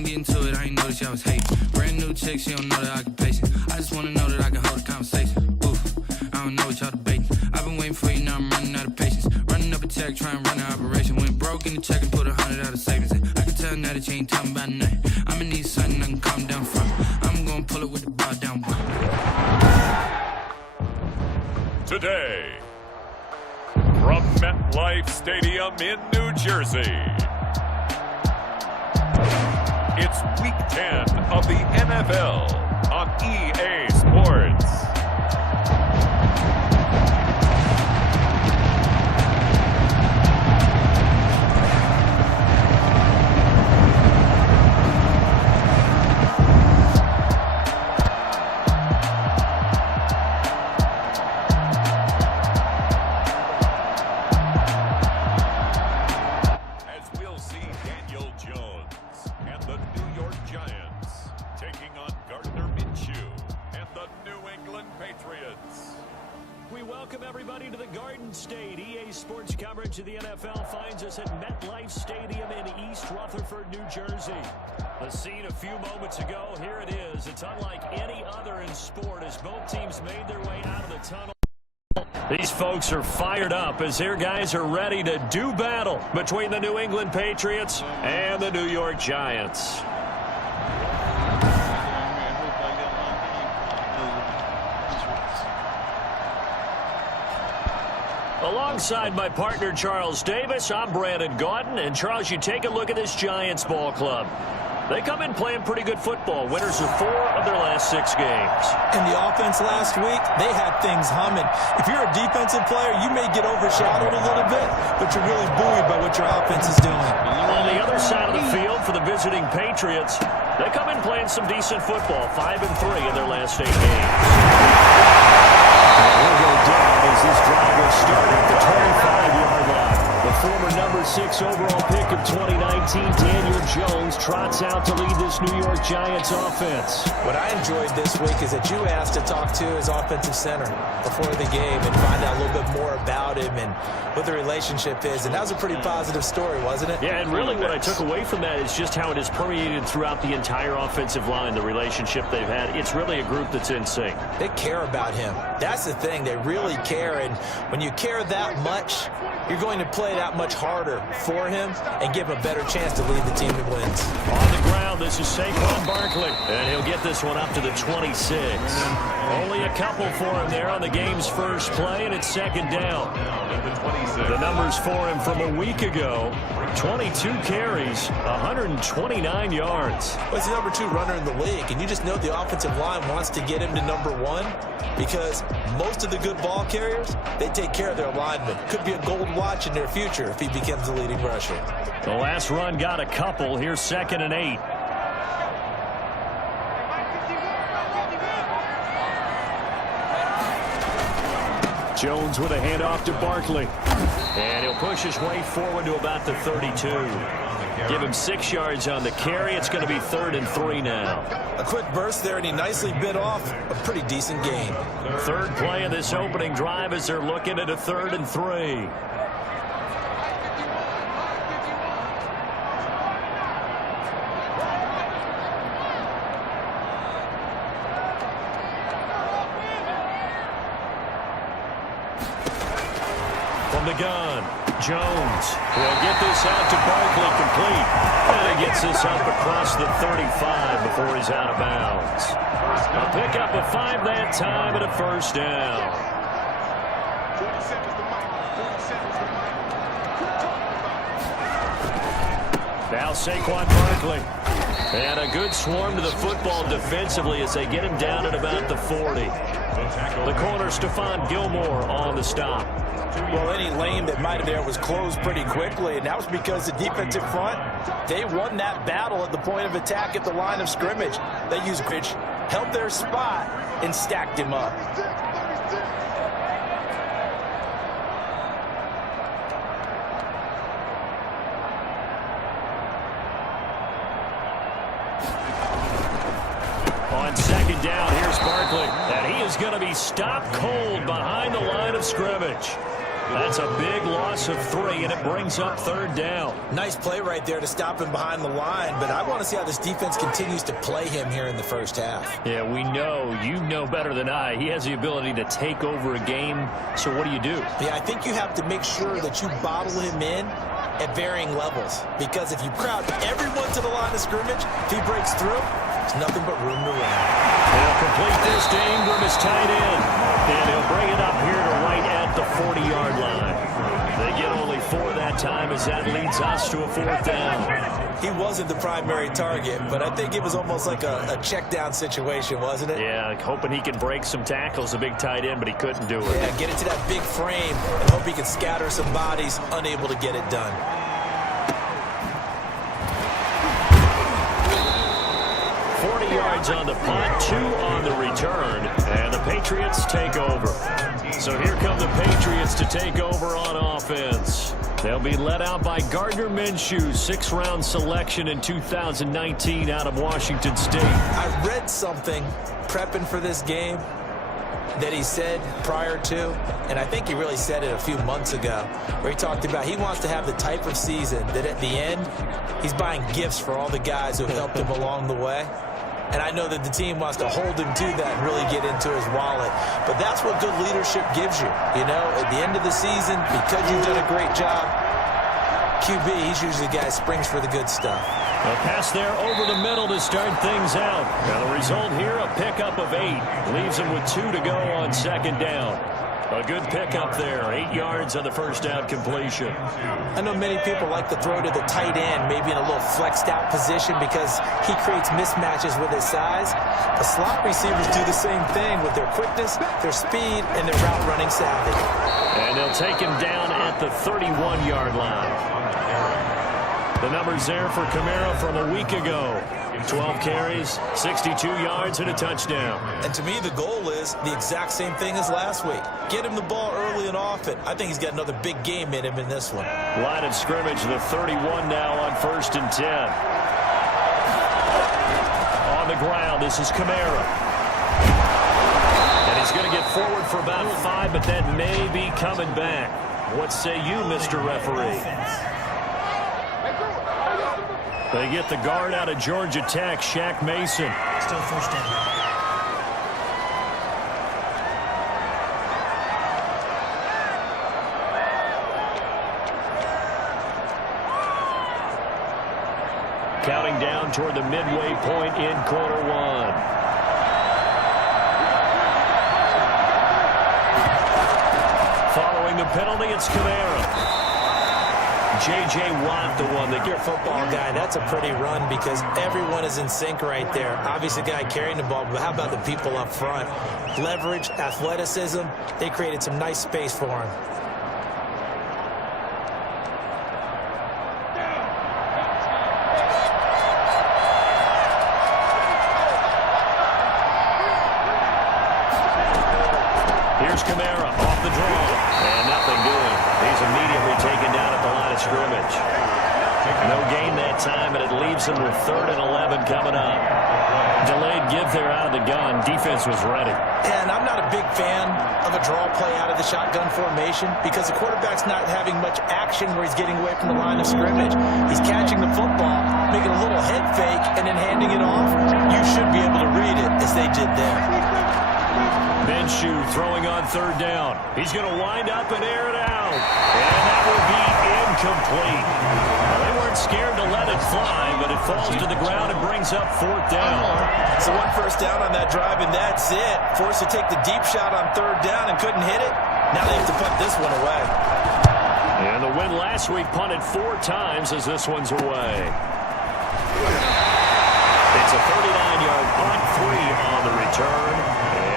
wouldn't get into it, I ain't noticed y'all was hating. Brand new chick, she don't know that I can pace it. I just wanna know that I can hold a conversation. Oof, I don't know what y'all debating. I've been waiting for you, now I'm running out of patience. Running up a check, trying to run an operation. Went broke in the check and put 100 out of savings in. I can tell now that you ain't talking about nothing. I'ma need something I can calm down from. I'm gonna pull it with the bar down one. Today, from MetLife Stadium in New Jersey, it's Week 10 of the NFL on EA Sports. Patriots. We welcome everybody to the Garden State. EA Sports coverage of the NFL finds us at MetLife Stadium in East Rutherford, New Jersey. The scene a few moments ago, here it is. It's unlike any other in sport as both teams made their way out of the tunnel. These folks are fired up as their guys are ready to do battle between the New England Patriots and the New York Giants. Alongside my partner, Charles Davis, I'm Brandon Gaudin. And, Charles, you take a look at this Giants ball club. They come in playing pretty good football. Winners of 4 of their last 6 games. And the offense last week, they had things humming. If you're a defensive player, you may get overshadowed a little bit, but you're really buoyed by what your offense is doing. On the other side of the field for the visiting Patriots, they come in playing some decent football. 5-3 in their last 8 games. We'll go down as this drive will start at the 25-yard line. The former number 6 overall pick of 2019, Daniel Jones, trots out to lead this New York Giants offense. What I enjoyed this week is that you asked to talk to his offensive center before the game and find out a little bit more about him and what the relationship is. And that was a pretty positive story, wasn't it? Yeah, and really what I took away from that is just how it has permeated throughout the entire offensive line, the relationship they've had. It's really a group that's in sync. They care about him. That's the thing. They really care. And when you care that much, you're going to play that much harder for him and give him a better chance to lead the team that wins. On the ground, this is Saquon Barkley, and he'll get this one up to the 26. Only a couple for him there on the game's first play, and it's second down. The numbers for him from a week ago, 22 carries, 129 yards. Well, he's the number 2 runner in the league, and you just know the offensive line wants to get him to number 1 because most of the good ball carriers, they take care of their linemen. Could be a gold watch in their future if he becomes the leading rusher. The last run got a couple. Here's 2nd and 8. Jones with a handoff to Barkley. And he'll push his way forward to about the 32. Give him 6 yards on the carry. It's going to be 3rd and 3 now. A quick burst there, and he nicely bit off a pretty decent gain. Third play of this opening drive as they're looking at a 3rd and 3. From the gun, Jones will get this out to Barkley complete. And he gets this up across the 35 before he's out of bounds. A pickup of 5 that time and a first down. Now Saquon Barkley. And a good swarm to the football defensively as they get him down at about the 40. The corner, Stephon Gilmore, on the stop. Well, any lane that might have there was closed pretty quickly, and that was because the defensive front, they won that battle at the point of attack at the line of scrimmage. They used pitch, held their spot, and stacked him up. On 2nd down, here's Barkley, and he is going to be stopped cold behind the line of scrimmage. That's a big loss of 3, and it brings up 3rd down. Nice play right there to stop him behind the line, but I want to see how this defense continues to play him here in the first half. Yeah, we know. You know better than I. He has the ability to take over a game, so what do you do? Yeah, I think you have to make sure that you bottle him in at varying levels, because if you crowd everyone to the line of scrimmage, if he breaks through, there's nothing but room to run. They'll complete this to Ingram as tight end, and he'll bring it up here to right at the 40-yard line. They get only 4 that time as that leads us to a 4th down. He wasn't the primary target, but I think it was almost like a check down situation, wasn't it? Yeah, hoping he can break some tackles, a big tight end, but he couldn't do it. Yeah, get into that big frame and hope he can scatter some bodies, unable to get it done. Yards on the punt, 2 on the return, and the Patriots take over. So here come the Patriots to take over on offense. They'll be led out by Gardner Minshew, 6th-round selection in 2019 out of Washington State. I read something prepping for this game that he said prior to, and I think he really said it a few months ago, where he talked about he wants to have the type of season that at the end, he's buying gifts for all the guys who have helped him along the way. And I know that the team wants to hold him to that and really get into his wallet. But that's what good leadership gives you. You know, at the end of the season, because you've done a great job, QB, he's usually the guy who springs for the good stuff. A pass there over the middle to start things out. Now the result here, a pickup of 8. Leaves him with 2 to go on 2nd down. A good pickup there, 8 yards on the first down completion. I know many people like to throw to the tight end, maybe in a little flexed out position because he creates mismatches with his size. The slot receivers do the same thing with their quickness, their speed, and their route running savvy. And they'll take him down at the 31-yard line. The numbers there for Kamara from a week ago. 12 carries, 62 yards, and a touchdown. And to me, the goal is the exact same thing as last week. Get him the ball early and often. I think he's got another big game in him in this one. Line of scrimmage, the 31 now on 1st and 10. On the ground, this is Kamara. And he's going to get forward for about 5, but that may be coming back. What say you, Mr. Referee? They get the guard out of Georgia Tech, Shaq Mason. Still 1st down. Counting down toward the midway point in quarter 1. Following the penalty, it's Kamara. J.J. Watt, the one that... You're a football guy. That's a pretty run because everyone is in sync right there. Obviously, the guy carrying the ball, but how about the people up front? Leverage, athleticism. They created some nice space for him. Here's Kamara off the draw. And nothing doing. He's immediately taken down at the line of scrimmage. No gain that time, and it leaves him with 3rd and 11 coming up. Delayed give there out of the gun. Defense was ready. And I'm not a big fan of a draw play out of the shotgun formation because the quarterback's not having much action where he's getting away from the line of scrimmage. He's catching the football, making a little head fake, and then handing it off. You should be able to read it as they did there. Minshew throwing on 3rd down. He's going to wind up and air it out. And that will be incomplete. Well, they weren't scared to let it fly, but it falls to the ground and brings up 4th down. So 1 first down on that drive, and that's it. Forced to take the deep shot on 3rd down and couldn't hit it. Now they have to punt this one away. And the win last week punted 4 times as this one's away. It's a 39-yard punt, 3 on the return.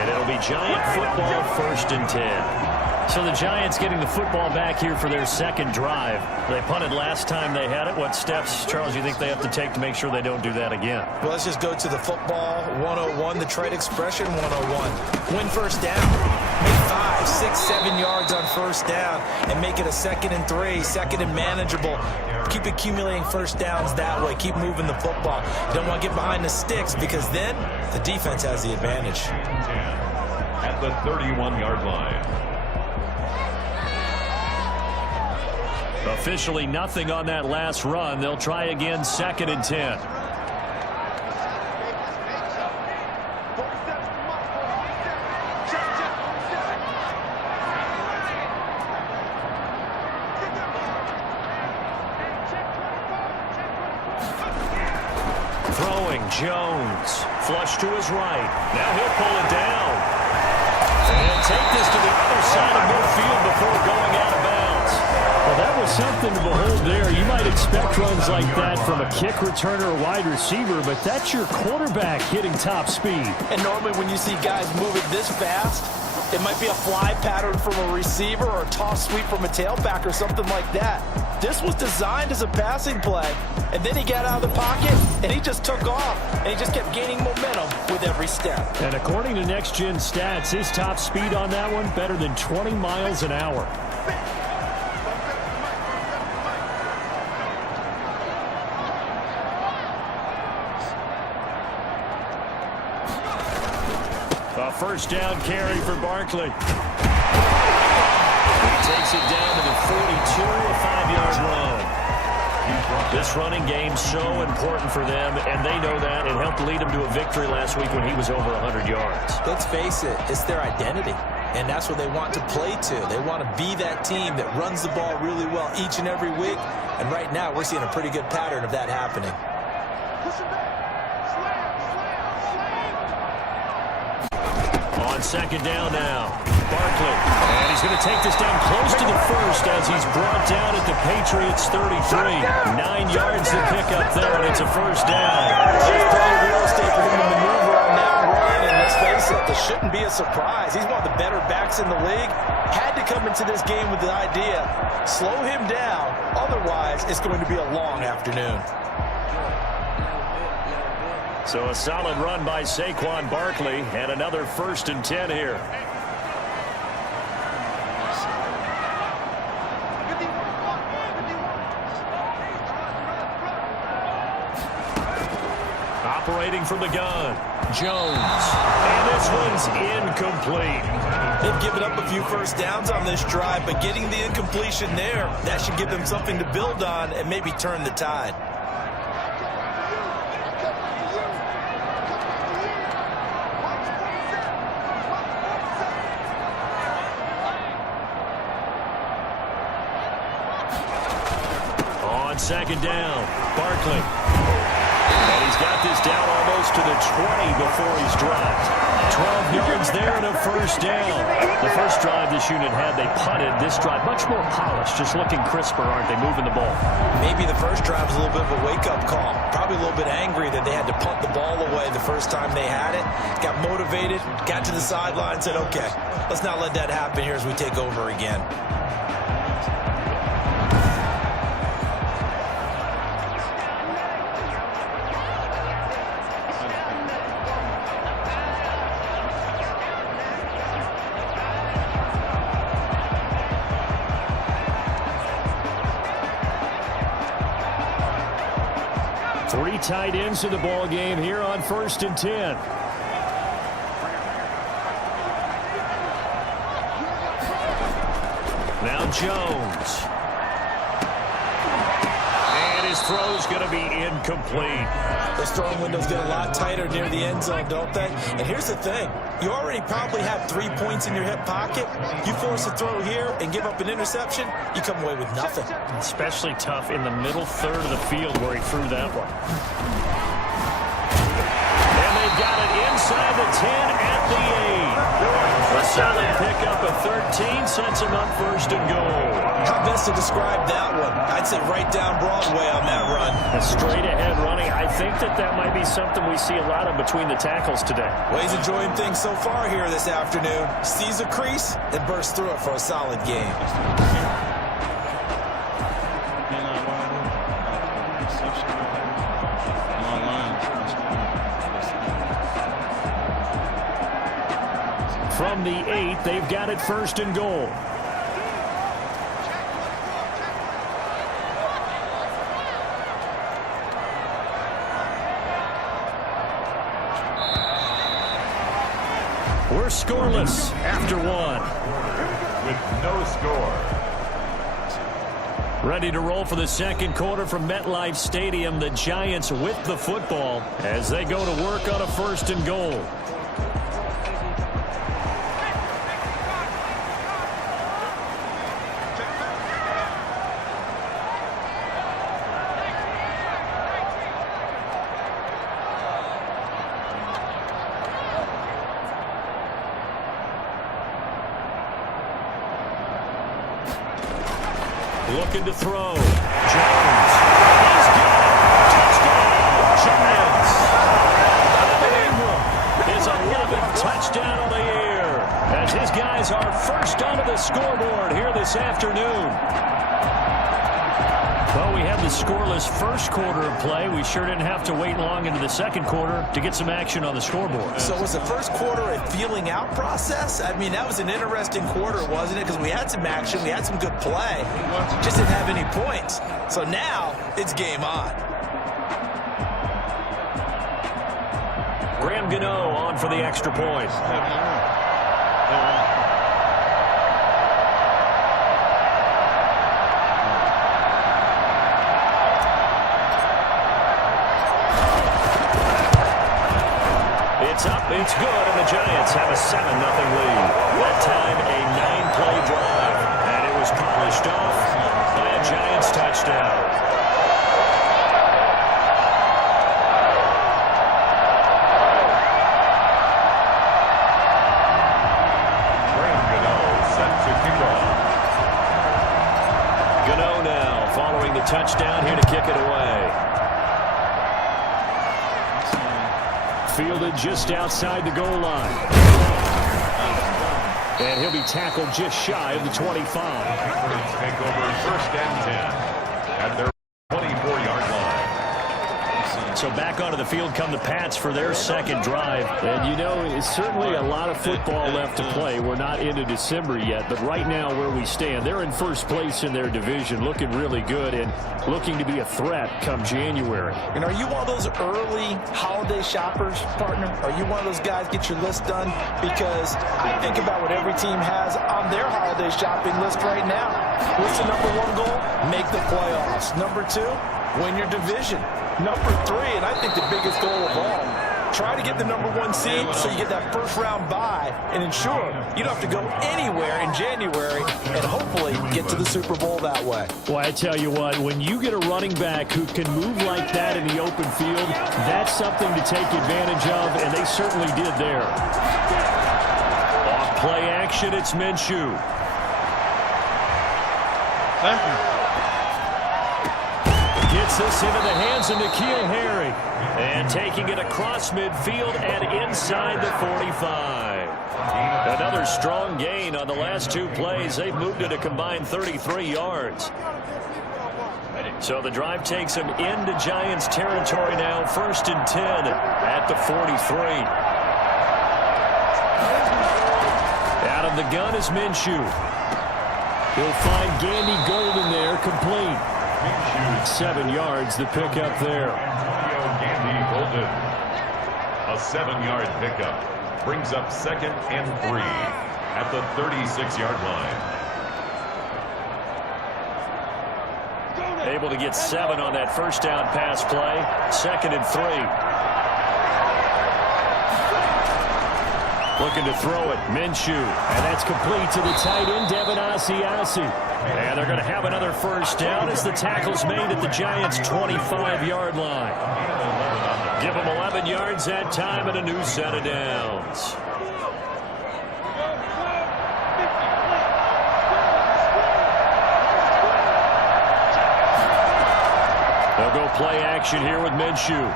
And it'll be Giant football, 1st and 10. So the Giants getting the football back here for their 2nd drive. They punted last time they had it. What steps, Charles, you think they have to take to make sure they don't do that again? Well, let's just go to the football 101, the trade expression 101. Win 1st down. Make 5, 6, 7 yards on 1st down and make it a 2nd and 3, 2nd and manageable. Keep accumulating 1st downs that way. Keep moving the football. You don't want to get behind the sticks because then the defense has the advantage. At the 31-yard line. Officially nothing on that last run. They'll try again 2nd and 10. Throwing Jones. Flush to his right. Now he'll pull it down. And take this to the other side of midfield before going out of bounds. Well, that was something to behold there. You might expect runs like that from a kick returner or wide receiver, but that's your quarterback hitting top speed. And normally when you see guys moving this fast, it might be a fly pattern from a receiver or a toss sweep from a tailback or something like that. This was designed as a passing play, and then he got out of the pocket, and he just took off, and he just kept gaining momentum with every step. And according to Next Gen Stats, his top speed on that one better than 20 miles an hour. A first down carry for Barkley. He takes it down to the 42, a 5-yard run. This running game's so important for them, and they know that. It helped lead them to a victory last week when he was over 100 yards. Let's face it, it's their identity, and that's what they want to play to. They want to be that team that runs the ball really well each and every week, and right now we're seeing a pretty good pattern of that happening. On 2nd down now, Barkley. And he's going to take this down close to the first as he's brought down at the Patriots 33. 9 yards to pick up there, and it's a first down. There's plenty of real estate for him to maneuver on that run, and let's face it, this shouldn't be a surprise. He's one of the better backs in the league. Had to come into this game with the idea, slow him down, otherwise it's going to be a long afternoon. So a solid run by Saquon Barkley, and another 1st and 10 here. Operating from the gun, Jones. And this one's incomplete. They've given up a few first downs on this drive, but getting the incompletion there, that should give them something to build on and maybe turn the tide. On 2nd down, Barkley. And he's got this down almost to the 20 before he's dropped. 12 yards there and a first down. The first drive this unit had, they punted. This drive, much more polished, just looking crisper, aren't they, moving the ball? Maybe the first drive was a little bit of a wake-up call. Probably a little bit angry that they had to punt the ball away the first time they had it. Got motivated, got to the sideline, said, okay, let's not let that happen here as we take over again. Three tight ends to the ball game here on 1st and 10. Now Jones. And his throw's going to be incomplete. Those throwing windows get a lot tighter near the end zone, don't they? And here's the thing. You already probably have 3 points in your hip pocket. You force a throw here and give up an interception, you come away with nothing. Especially tough in the middle third of the field where he threw that one. And they've got it inside the 10 at the 8. A solid pickup of 13 sets him up 1st and goal. How best to describe that one? I'd say right down Broadway on that run. Straight ahead running. I think that might be something we see a lot of between the tackles today. Well, he's enjoying things so far here this afternoon. Sees a crease and bursts through it for a solid game. From the 8, they've got it 1st and goal. We're scoreless after one. With no score. Ready to roll for the second quarter from MetLife Stadium. The Giants with the football as they go to work on a 1st and goal. Looking to throw. Jones. He's got touchdown. Giants. His 11th touchdown on the year as his guys are first onto the scoreboard here this afternoon. Well, we have the scoreless first quarter of play. We sure didn't have to wait long into the second quarter to get some action on the scoreboard. So was the first quarter a feeling out process? I mean, that was an interesting quarter, wasn't it? Because we had some action, we had some good play, just didn't have any points. So now it's game on. Graham Gano on for the extra point. It's up, it's good, and the Giants have a 7-0 lead. That time, a 9-play drive, and it was polished off by a Giants touchdown. Graham Gano set to kick off. Gano now following the touchdown here to kick it away. Fielded just outside the goal line. And he'll be tackled just shy of the 25. Patriots take over 1st and 10 at their 24-yard line. So back onto the field come the Pats for their second drive. And, you know, it's certainly a lot of football left to play. We're not into December yet, but right now where we stand, they're in first place in their division, looking really good and looking to be a threat come January. And are you one of those early holiday shoppers, partner? Are you one of those guys get your list done? Because I think about what every team has on their holiday shopping list right now. What's the number 1 goal? Make the playoffs. Number 2, win your division. Number 3, and I think the biggest goal of all, try to get the number 1 seed so you get that first-round bye and ensure you don't have to go anywhere in January and hopefully get to the Super Bowl that way. Well, I tell you what, when you get a running back who can move like that in the open field, that's something to take advantage of, and they certainly did there. Off play action, it's Minshew. Gets this into the hands of N'Keal Harry. And taking it across midfield and inside the 45. Another strong gain on the last 2 plays. They've moved it a combined 33 yards. So the drive takes them into Giants territory now. 1st and 10 at the 43. Out of the gun is Minshew. He'll find Gandy Golden there, complete. 7 yards, the pickup there. Gandy Golden. A 7-yard pickup brings up 2nd and 3 at the 36-yard line. Able to get 7 on that first down pass play. 2nd and 3. Looking to throw it, Minshew. And that's complete to the tight end, Devin Asiasi. And they're going to have another first down as the tackle's made at the Giants' 25-yard line. Give them 11 yards that time and a new set of downs. They'll go play action here with Minshew.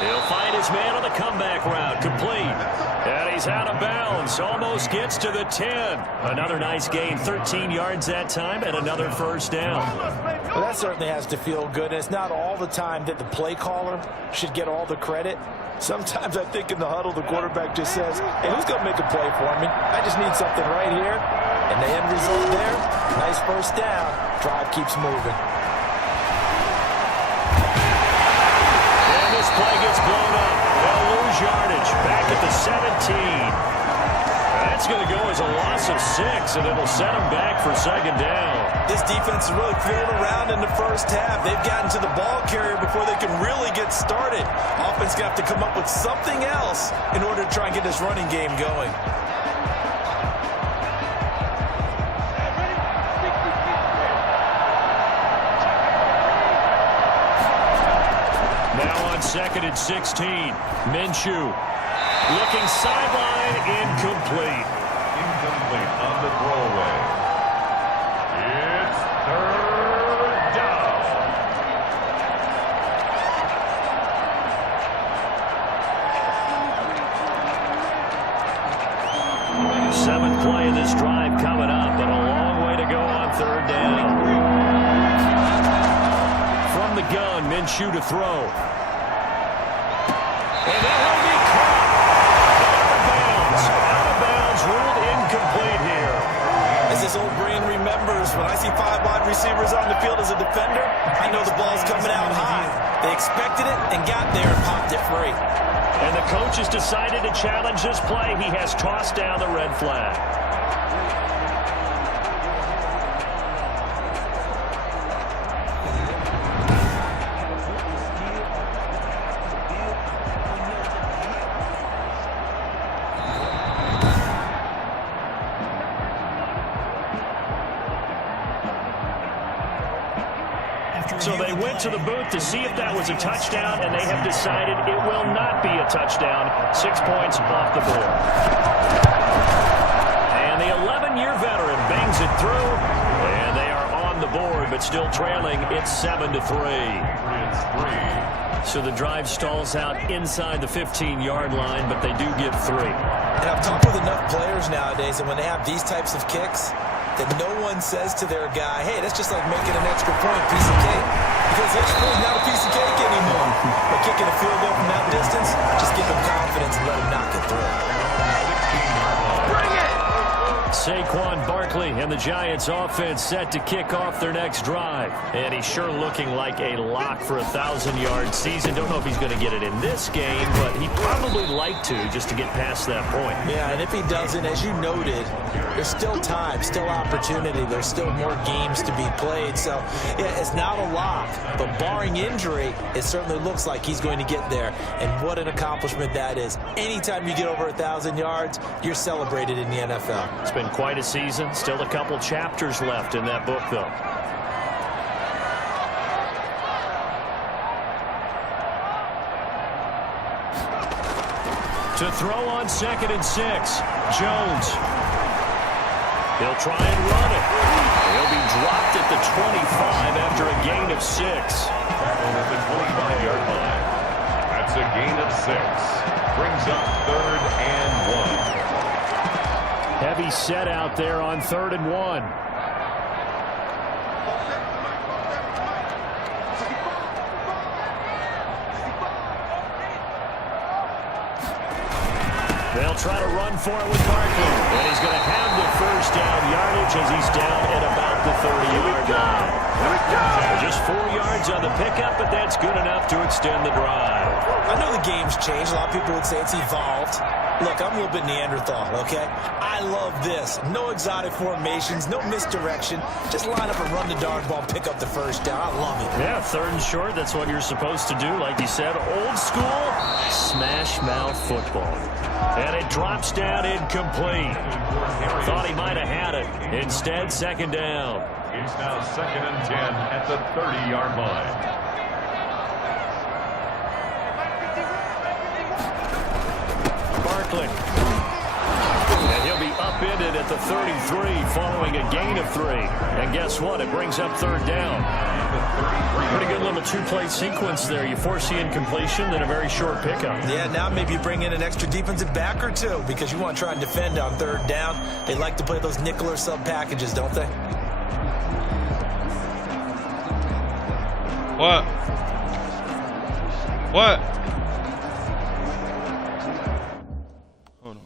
He'll find his man on the comeback route, complete. And he's out of bounds, almost gets to the 10. Another nice gain, 13 yards that time, and another first down. Well, that certainly has to feel good. And it's not all the time that the play caller should get all the credit. Sometimes I think in the huddle, the quarterback just says, hey, who's going to make a play for me? I just need something right here. And the end result there, nice first down. Drive keeps moving. This play gets blown up. They'll lose yardage. Back at the 17. That's going to go as a loss of 6, and it'll set them back for second down. This defense is really fooling around in the first half. They've gotten to the ball carrier before they can really get started. Offense going to have to come up with something else in order to try and get this running game going. Now on 2nd and 16, Minshew looking sideline, incomplete. Incomplete on the throwaway. It's 3rd down. 7th play of this drive coming up, but a long way to go on 3rd down. From the gun, Minshew to throw. And that will be caught. Out of bounds, ruled incomplete here. As this old brain remembers, when I see 5 wide receivers on the field as a defender, I know the ball's coming out high. They expected it and got there and popped it free. And the coach has decided to challenge this play. He has tossed down the red flag. So they went to the booth to see if that was a touchdown, and they have decided it will not be a touchdown. 6 points off the board. And the 11-year veteran bangs it through, and they are on the board, but still trailing. It's 7-3. So the drive stalls out inside the 15-yard line, but they do get 3. And I've talked with enough players nowadays, and when they have these types of kicks, that no one says to their guy, hey, that's just like making an extra point, piece of cake. Because the extra point is not a piece of cake anymore. But kicking a field goal from that distance, just give them confidence and let them knock it through. Bring it! Saquon Barkley and the Giants offense set to kick off their next drive. And he's sure looking like a lock for a 1,000-yard season. Don't know if he's going to get it in this game, but he'd probably like to just to get past that point. Yeah, and if he doesn't, as you noted, there's still time, still opportunity. There's still more games to be played. So, yeah, it's not a lock, but barring injury, it certainly looks like he's going to get there. And what an accomplishment that is. Anytime you get over 1,000 yards, you're celebrated in the NFL. It's been quite a season. Still a couple chapters left in that book, though. To throw on 2nd and 6, Jones. He'll try and run it. He'll be dropped at the 25 after a gain of 6. At the 25-yard line. That's a gain of 6. Brings up 3rd and 1. Heavy set out there on 3rd and 1. They'll try to run for it with Barkley. And he's going to have the first down yardage as he's down at about the 30-yard line. Just 4 yards on the pickup, but that's good enough to extend the drive. I know the game's changed. A lot of people would say it's evolved. Look, I'm a little bit Neanderthal, okay? I love this. No exotic formations, no misdirection. Just line up and run the darn ball, pick up the first down. I love it. Yeah, 3rd and short, that's what you're supposed to do. Like you said, old school, smash mouth football. And it drops down incomplete. Thought he might have had it. Instead, 2nd down. It's now 2nd and 10 at the 30-yard line. Barkley. And he'll be upended at the 33 following a gain of 3. And guess what? It brings up 3rd down. Pretty good little 2-play sequence there. You force the incompletion, then a very short pickup. Yeah, now maybe you bring in an extra defensive back or two because you want to try and defend on 3rd down. They like to play those nickel or sub packages, don't they? What? What? Hold on.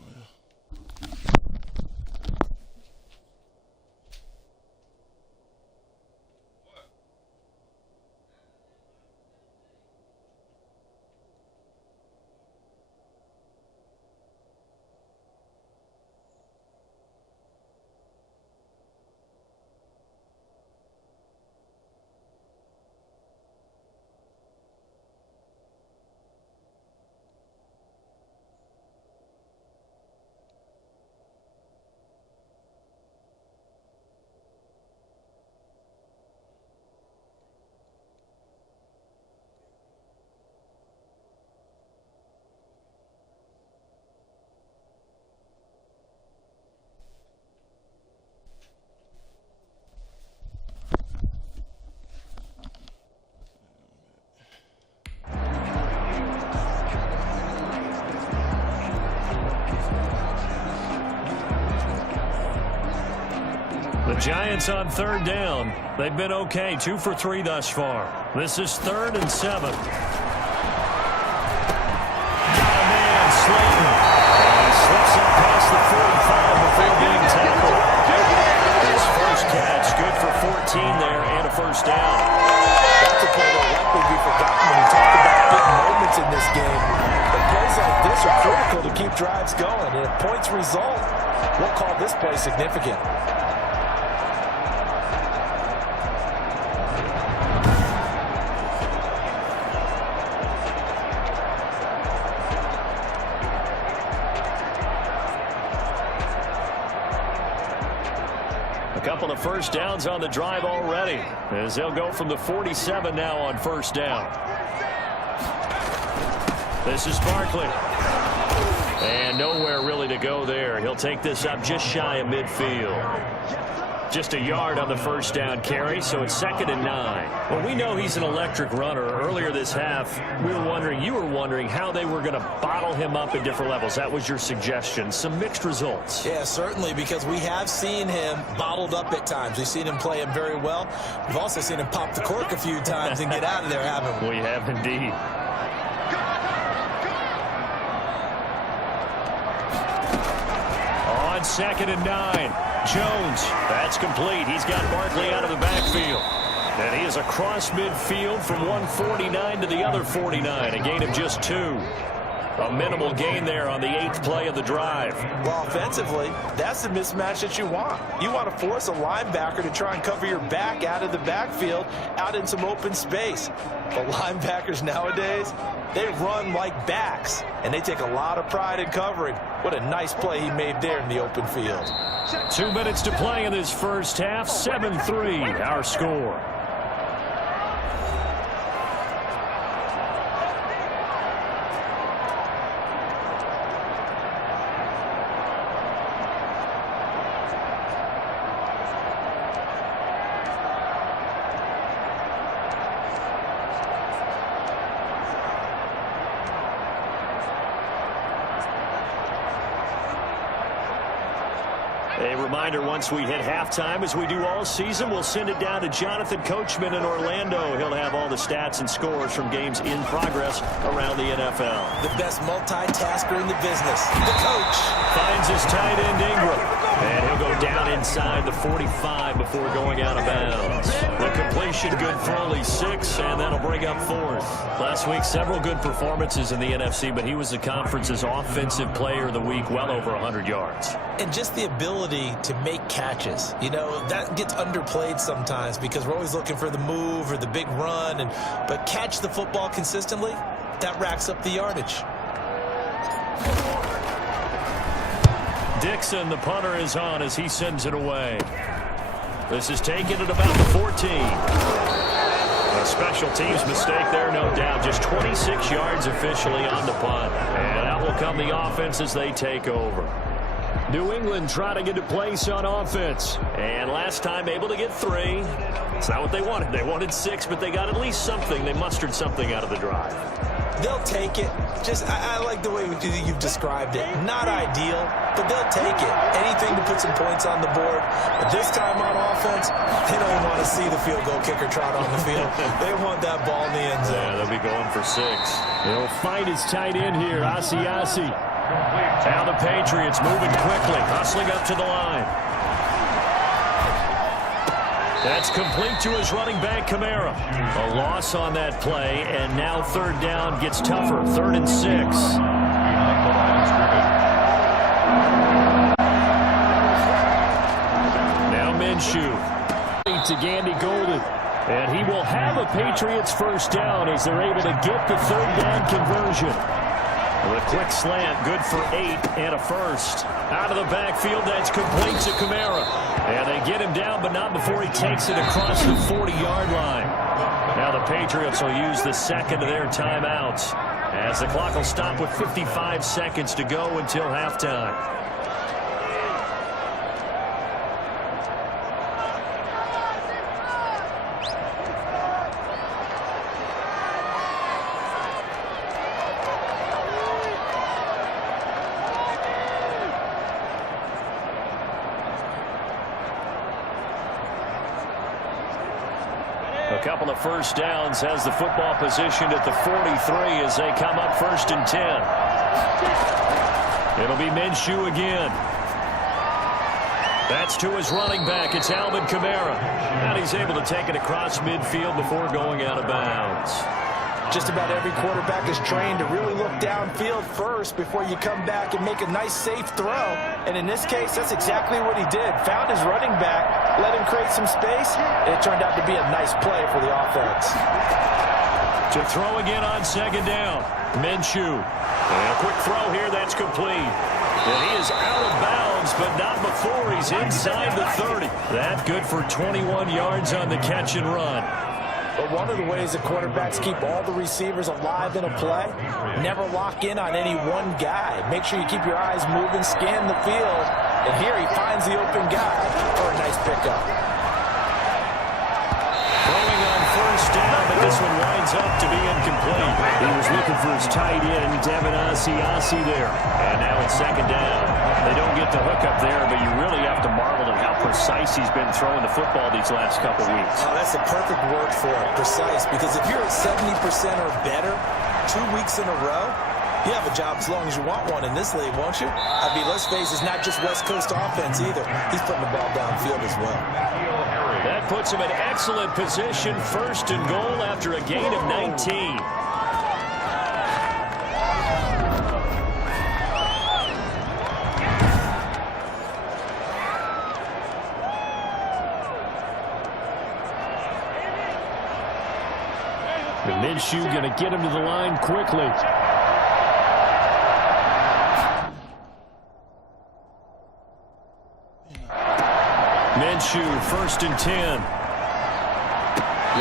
Giants on third down. They've been okay, 2 for 3 thus far. This is 3rd and 7. Got a man, Slayton. And he slips up past the 45 before being tackled. His first catch, good for 14 there and a first down. That's a play that will likely be forgotten when you talk about big moments in this game. But plays like this are critical to keep drives going. And if points result, we'll call this play significant. A couple of first downs on the drive already, as they'll go from the 47 now on first down. This is Barkley. And nowhere really to go there. He'll take this up just shy of midfield. Just a yard on the first down carry, so it's 2nd and 9. Well, we know he's an electric runner. Earlier this half, you were wondering how they were going to bottle him up at different levels. That was your suggestion. Some mixed results. Yeah, certainly, because we have seen him bottled up at times. We've seen him play him very well. We've also seen him pop the cork a few times and get out of there, haven't we? We have indeed. On 2nd and 9. Jones, that's complete. He's got Barkley out of the backfield. And he is across midfield from 149 to the other 49, a gain of just 2. A minimal gain there on the 8th play of the drive. Well, offensively, that's the mismatch that you want. You want to force a linebacker to try and cover your back out of the backfield, out in some open space. But linebackers nowadays, they run like backs, and they take a lot of pride in covering. What a nice play he made there in the open field. 2 minutes to play in this first half. 7-3, our score. A reminder, once we hit halftime, as we do all season, we'll send it down to Jonathan Coachman in Orlando. He'll have all the stats and scores from games in progress around the NFL. The best multitasker in the business, the coach. Finds his tight end, Ingram. And he'll go down inside the 45 before going out of bounds. The completion good for only 6, and that'll bring up 4th. Last week, several good performances in the NFC, but he was the conference's offensive player of the week, well over 100 yards. And just the ability to make catches. You know, that gets underplayed sometimes because we're always looking for the move or the big run. But catch the football consistently, that racks up the yardage. Dixon, the punter, is on as he sends it away. This is taken at about the 14. A special teams mistake there, no doubt. Just 26 yards officially on the punt. And out will come the offense as they take over. New England trying to get a place on offense. And last time able to get 3. It's not what they wanted. They wanted 6, but they got at least something. They mustered something out of the drive. They'll take it. I like the way you've described it. Not ideal, but they'll take it. Anything to put some points on the board. But this time on offense, they don't want to see the field goal kicker trot on the field. They want that ball in the end zone. Yeah, they'll be going for 6. He'll find his tight end here, Asiasi. Now the Patriots moving quickly, hustling up to the line. That's complete to his running back, Kamara. A loss on that play, and now 3rd down gets tougher. 3rd and 6. Now Minshew. To Gandy Golden. And he will have a Patriots first down as they're able to get the 3rd down conversion. The quick slant, good for 8 and a first. Out of the backfield, that's complete to Kamara. And they get him down, but not before he takes it across the 40-yard line. Now the Patriots will use the 2nd of their timeouts, as the clock will stop with 55 seconds to go until halftime. couple of first downs, has the football positioned at the 43 as they come up 1st and 10. It'll be Minshew again. That's to his running back. It's Alvin Kamara. And he's able to take it across midfield before going out of bounds. Just about every quarterback is trained to really look downfield first before you come back and make a nice, safe throw. And in this case, that's exactly what he did. Found his running back, let him create some space, and it turned out to be a nice play for the offense. To throw again on 2nd down. Minshew. And a quick throw here, that's complete. And he is out of bounds, but not before he's inside the 30. That good for 21 yards on the catch and run. But one of the ways that quarterbacks keep all the receivers alive in a play, never lock in on any one guy. Make sure you keep your eyes moving, scan the field, and here he finds the open guy for a nice pickup. Throwing on 1st down, but this one winds up to be incomplete. He was looking for his tight end, Devin Asiasi there. And now it's 2nd down. They don't get the hookup there, but you really have to marvel at how precise he's been throwing the football these last couple weeks. Oh, that's the perfect word for it, precise, because if you're at 70% or better 2 weeks in a row, you have a job as long as you want one in this league, won't you? I mean, let's face it, it's not just West Coast offense either. He's putting the ball downfield as well. That puts him in excellent position, 1st and goal after a gain of 19. Minshew going to get him to the line quickly. Minshew, 1st and 10.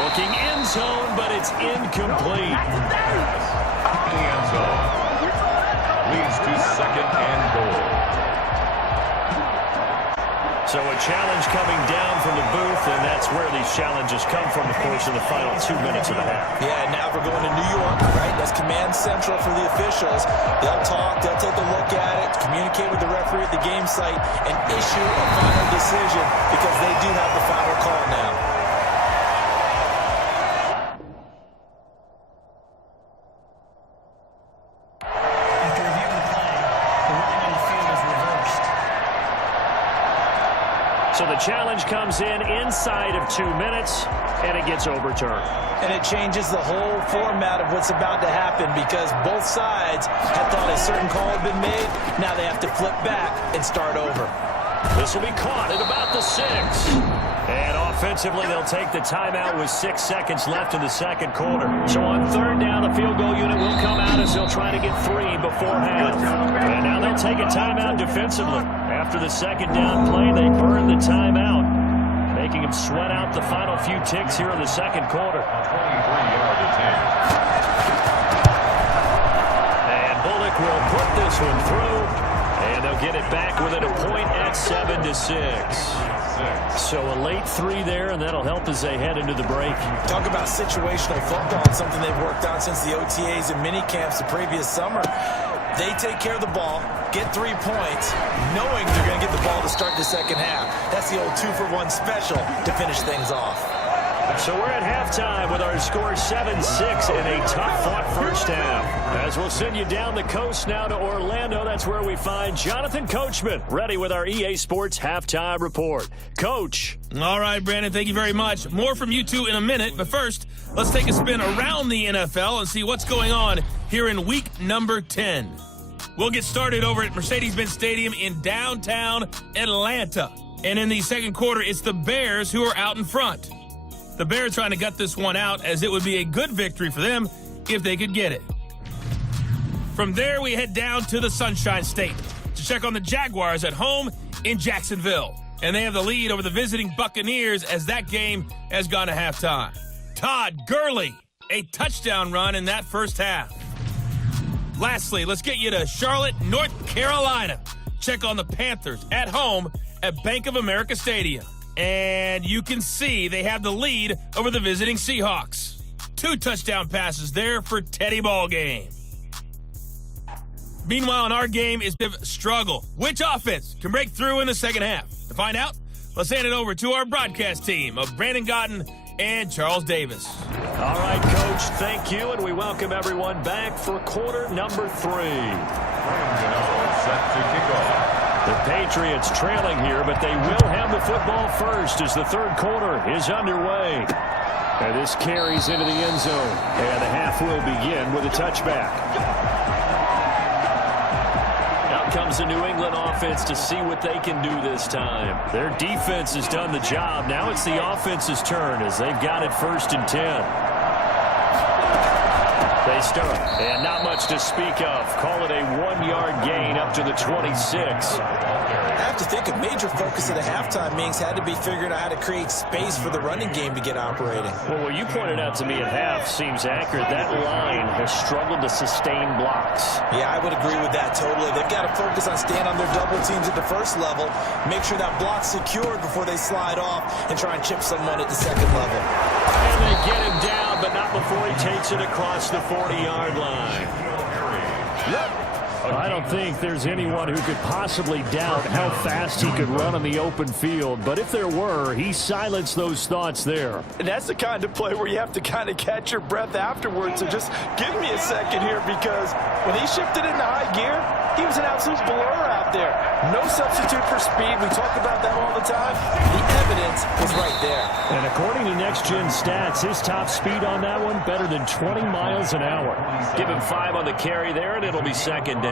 Looking end zone, but it's incomplete. The end zone leads to 2nd and goal. So a challenge coming down from the booth, and that's where these challenges come from, of course, in the final 2 minutes of the half. Yeah, now we're going to New York, right? That's command central for the officials. They'll talk, they'll take a look at it, communicate with the referee at the game site, and issue a final decision because they do have the final call now. So the challenge comes in inside of 2 minutes, and it gets overturned. And it changes the whole format of what's about to happen because both sides had thought a certain call had been made. Now they have to flip back and start over. This will be caught at about the 6. And offensively, they'll take the timeout with 6 seconds left in the 2nd quarter. So on 3rd down, the field goal unit will come out as they'll try to get 3 before half. And now they'll take a timeout defensively. After the 2nd down play, they burn the timeout, making them sweat out the final few ticks here in the 2nd quarter. 23-yard attempt. And Bullock will put this one through, and they'll get it back within a point at 7-6. So a late 3 there, and that'll help as they head into the break. Talk about situational football. It's something they've worked on since the OTAs and mini camps the previous summer. They take care of the ball, get 3 points, knowing they're going to get the ball to start the 2nd half. That's the old 2-for-1 special to finish things off. So we're at halftime with our score 7-6 in a tough-fought first half. As we'll send you down the coast now to Orlando, that's where we find Jonathan Coachman, ready with our EA Sports Halftime Report. Coach. All right, Brandon, thank you very much. More from you two in a minute, but first, let's take a spin around the NFL and see what's going on here in week number 10. We'll get started over at Mercedes-Benz Stadium in downtown Atlanta. And in the 2nd quarter, it's the Bears who are out in front. The Bears trying to gut this one out as it would be a good victory for them if they could get it. From there, we head down to the Sunshine State to check on the Jaguars at home in Jacksonville. And they have the lead over the visiting Buccaneers as that game has gone to halftime. Todd Gurley, a touchdown run in that first half. Lastly, let's get you to Charlotte, North Carolina. Check on the Panthers at home at Bank of America Stadium. And you can see they have the lead over the visiting Seahawks. 2 touchdown passes there for Teddy Ballgame. Meanwhile, in our game is the struggle. Which offense can break through in the 2nd half? To find out, let's hand it over to our broadcast team of Brandon Gotten and Charles Davis. All right, Coach, thank you, and we welcome everyone back for quarter number 3. Set to kick off. The Patriots trailing here, but they will have the football first as the third quarter is underway. And this carries into the end zone, and the half will begin with a touchback. Out comes the New England offense to see what they can do this time. Their defense has done the job. Now it's the offense's turn as they've got it 1st and 10. They start, and not much to speak of. Call it a 1-yard gain up to the 26. I have to think a major focus of the halftime meetings had to be figuring out how to create space for the running game to get operating. Well, what you pointed out to me at half seems accurate. That line has struggled to sustain blocks. Yeah, I would agree with that totally. They've got to focus on staying on their double teams at the first level, make sure that block's secured before they slide off and try and chip someone at the second level. And they get him down, but not before he takes it across the 40-yard line. I don't think there's anyone who could possibly doubt how fast he could run on the open field, but if there were, he silenced those thoughts there. And that's the kind of play where you have to kind of catch your breath afterwards. So just give me a second here, because when he shifted into high gear, he was an absolute blur out there. No substitute for speed. We talk about that all the time. The evidence was right there. And according to Next Gen Stats, his top speed on that one, better than 20 miles an hour. Give him 5 on the carry there, and it'll be second down.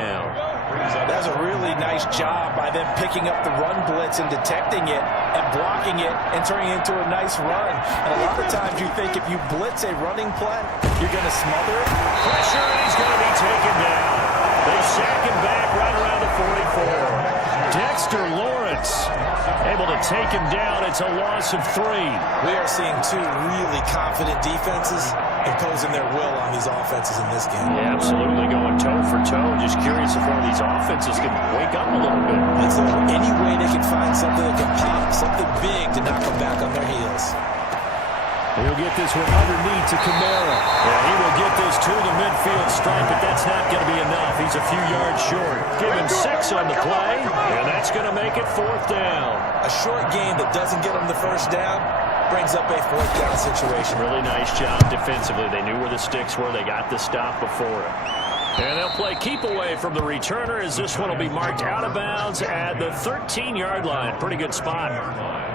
That's a really nice job by them picking up the run blitz and detecting it and blocking it and turning it into a nice run. And a lot of times you think if you blitz a running play, you're going to smother it. Pressure, and he's going to be taken down. They sack him back right around the 44. Dexter Lawrence able to take him down. It's a loss of 3. We are seeing 2 really confident defenses imposing their will on these offenses in this game. Yeah, absolutely, going toe for toe. Just curious if one of these offenses can wake up a little bit. It's any way they can find something that can pop, something big to knock them back on their heels. He'll get this one underneath to Kamara. Yeah, he will get this to the midfield stripe, but that's not going to be enough. He's a few yards short. Give him 6 on the play, and that's going to make it 4th down. A short game that doesn't get them the first down brings up a 4th down situation. Really nice job defensively. They knew where the sticks were. They got the stop before it. And they'll play keep away from the returner as this one will be marked out of bounds at the 13-yard line. Pretty good spot.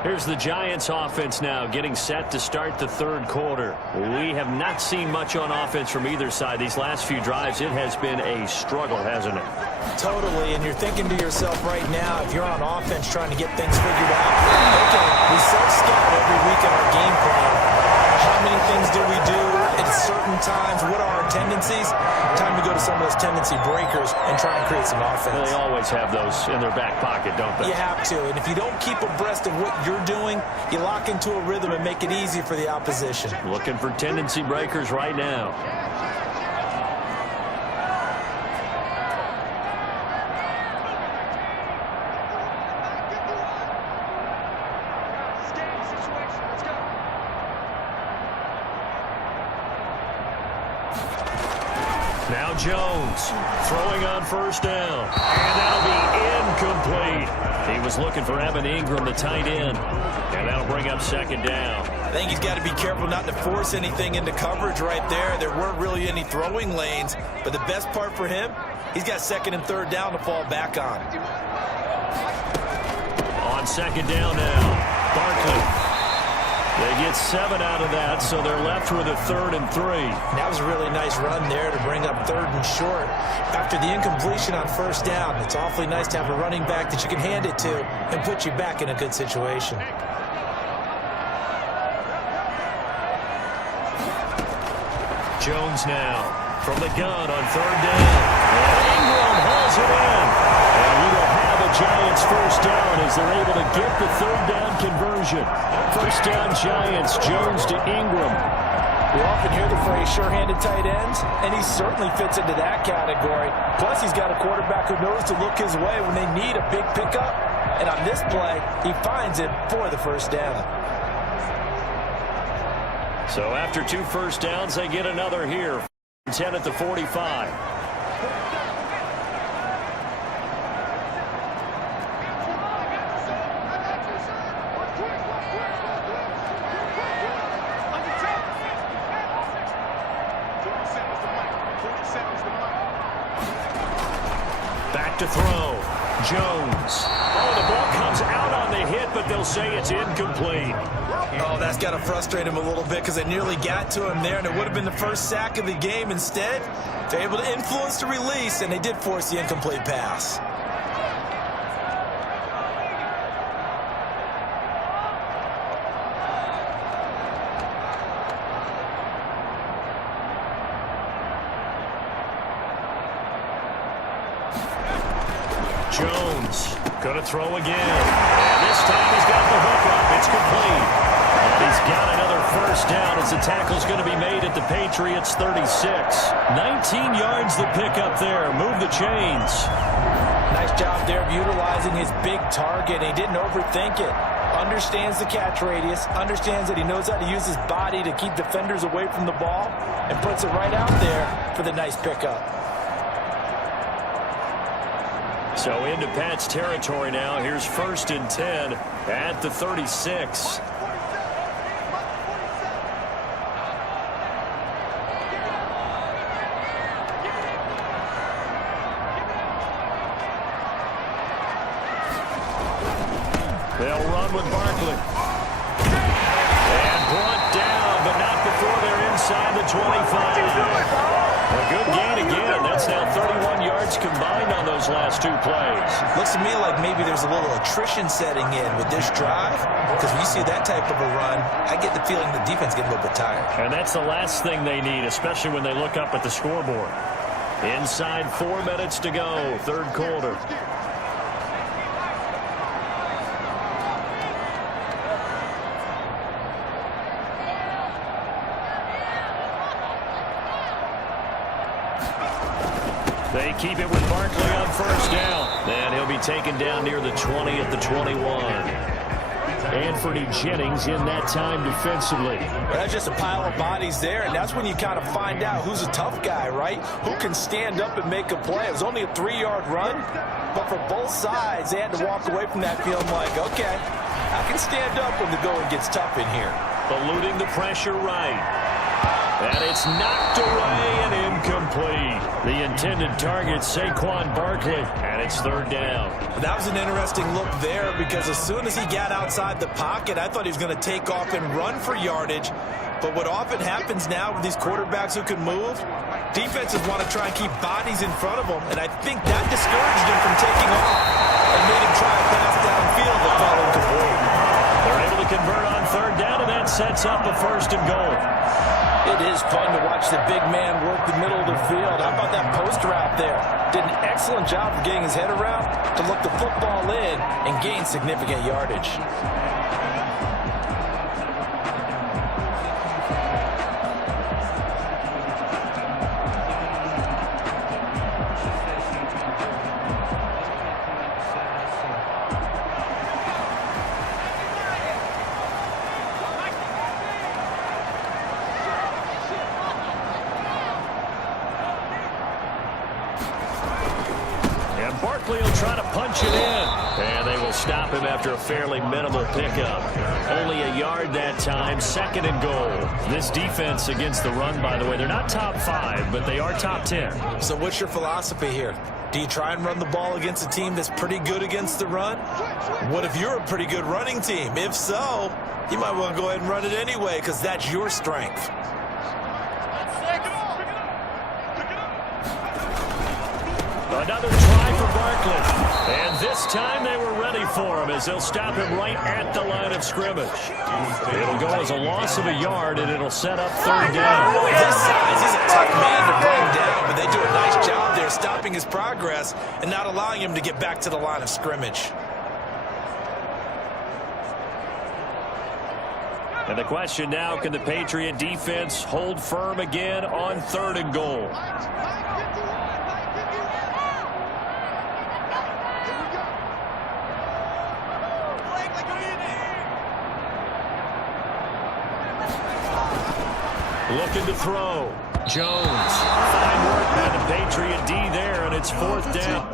Here's the Giants offense now getting set to start the third quarter. We have not seen much on offense from either side. These last few drives, it has been a struggle, hasn't it? Totally, and you're thinking to yourself right now, if you're on offense trying to get things figured out, okay, we self-scout every week in our game plan. How many things do we do at certain times? What are our tendencies? Time to go to some of those tendency breakers and try and create some offense. They always have those in their back pocket, don't they? You have to, and if you don't keep abreast of what you're doing, you lock into a rhythm and make it easy for the opposition. Looking for tendency breakers right now. Now Jones throwing on first down, and that'll be incomplete. He was looking for Evan Ingram, the tight end, and that'll bring up second down. I think he's got to be careful not to force anything into coverage right there. There weren't really any throwing lanes, but the best part for him, he's got 2nd and 3rd down to fall back on. On second down now, Barkley. They get 7 out of that, so they're left with a 3rd and 3. That was a really nice run there to bring up 3rd and short. After the incompletion on first down, it's awfully nice to have a running back that you can hand it to and put you back in a good situation. Jones now from the gun on 3rd down. And Ingram hauls it in. And we will have a Giants first down as they're able to get the 3rd down conversion. First down Giants, Jones to Ingram. We often hear the phrase sure-handed tight ends, and he certainly fits into that category. Plus, he's got a quarterback who knows to look his way when they need a big pickup. And on this play, he finds it for the first down. So after 2 first downs, they get another here. 10 at the 45. back to throw. Jones. Oh, the ball comes out on the hit, but they'll say it's incomplete. Oh, that's got to frustrate him a little bit because they nearly got to him there, and it would have been the first sack of the game. Instead, they're able to influence the release, and they did force the incomplete pass. Jones going to throw again. And this time he's got the hook up. It's complete. And he's got another first down as the tackle's going to be made at the Patriots 36. 19 yards the pickup there. Move the chains. Nice job there of utilizing his big target. He didn't overthink it. Understands the catch radius. Understands that he knows how to use his body to keep defenders away from the ball. And puts it right out there for the nice pickup. So into Pat's territory now. Here's 1st and 10 at the 36. They'll run with Barkley. And brought down, but not before they're inside the 25. A good gain again. That's now 31 yards combined on those last 2 plays. Looks to me like maybe there's a little attrition setting in with this drive, because when you see that type of a run, I get the feeling the defense getting a little bit tired. And that's the last thing they need, especially when they look up at the scoreboard. Inside 4 minutes to go, 3rd quarter. They keep it with Barkley on 1st down. And he'll be taken down near the 20 at the 21. Anthony Jennings in that time defensively. Well, that's just a pile of bodies there, and that's when you kind of find out who's a tough guy, right? Who can stand up and make a play. It was only a 3-yard run, but for both sides, they had to walk away from that feeling like, okay, I can stand up when the going gets tough in here. Eluding the pressure right. And it's knocked away and incomplete. The intended target, Saquon Barkley, and it's 3rd down. That was an interesting look there because as soon as he got outside the pocket, I thought he was going to take off and run for yardage. But what often happens now with these quarterbacks who can move, defenses want to try and keep bodies in front of them, and I think that discouraged him from taking off and made him try a pass downfield that fell incomplete. They're able to convert on 3rd down, and that sets up a 1st and goal. It is fun to watch the big man work the middle of the field. How about that post route there? Did an excellent job of getting his head around to look the football in and gain significant yardage. Barkley will try to punch it in. And they will stop him after a fairly minimal pickup. Only a yard that time, 2nd and goal. This defense against the run, by the way, they're not top 5, but they are top 10. So what's your philosophy here? Do you try and run the ball against a team that's pretty good against the run? What if you're a pretty good running team? If so, you might want to go ahead and run it anyway because that's your strength. Another try for Barkley. And this time they were ready for him as they'll stop him right at the line of scrimmage. It'll go as a loss of a yard, and it'll set up 3rd down. His size, he's a tough man to bring down, but they do a nice job there stopping his progress and not allowing him to get back to the line of scrimmage. And the question now, can the Patriot defense hold firm again on 3rd and goal? Looking to throw. Jones. Fine work by the Patriot D there, and it's 4th down.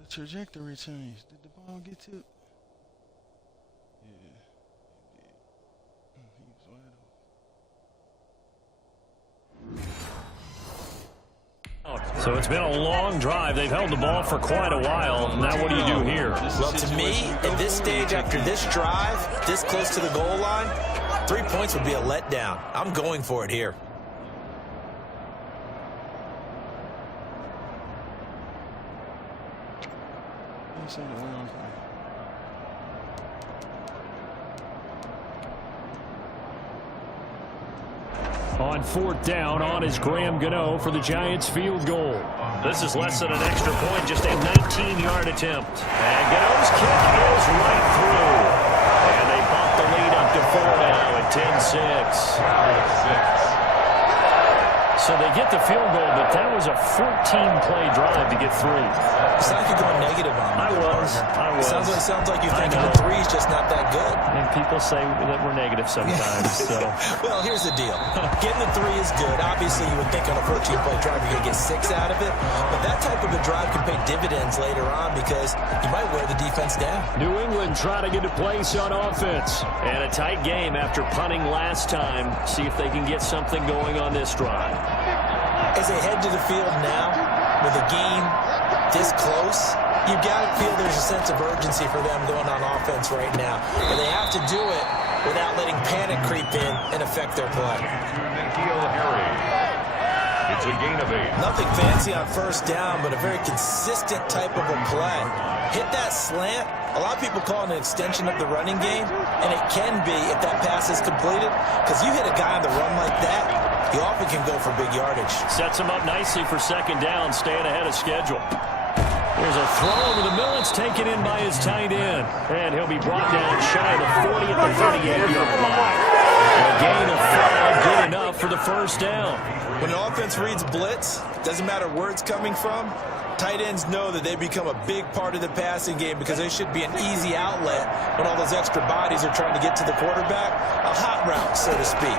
The trajectory changed. Did the ball get to it? Yeah. He was wide open. So it's been a long drive. They've held the ball for quite a while. Now what do you do here? Well, to me, at this stage, after this drive, this close to the goal line, 3 points would be a letdown. I'm going for it here. On 4th down, on is Graham Gano for the Giants field goal. This is less than an extra point, just a 19-yard attempt. And Gano's kick is right through. And they bump the lead up to 4 now at 10-6. So they get the field goal, but that was a 14-play drive to get 3. It's like you're going negative on me. I was. Sounds like you're thinking the 3 is just not that good. And people say that we're negative sometimes. So. Well, here's the deal. Getting the 3 is good. Obviously, you would think on a 14-play drive you're going to get 6 out of it. But that type of a drive can pay dividends later on because you might wear the defense down. New England trying to get a place on offense. And a tight game after punting last time. See if they can get something going on this drive. As they head to the field now, with a game this close, you got to feel there's a sense of urgency for them going on offense right now. And they have to do it without letting panic creep in and affect their play. It's a gain of 8. Nothing fancy on 1st down, but a very consistent type of a play. Hit that slant. A lot of people call it an extension of the running game, and it can be if that pass is completed, because you hit a guy on the run like that, he often can go for big yardage. Sets him up nicely for 2nd down, staying ahead of schedule. There's a throw over the middle. It's taken in by his tight end. And he'll be brought down shy of the 40 at the 38-yard line. A gain of 5, good enough for the 1st down. When an offense reads blitz, doesn't matter where it's coming from, tight ends know that they become a big part of the passing game because they should be an easy outlet when all those extra bodies are trying to get to the quarterback. A hot route, so to speak.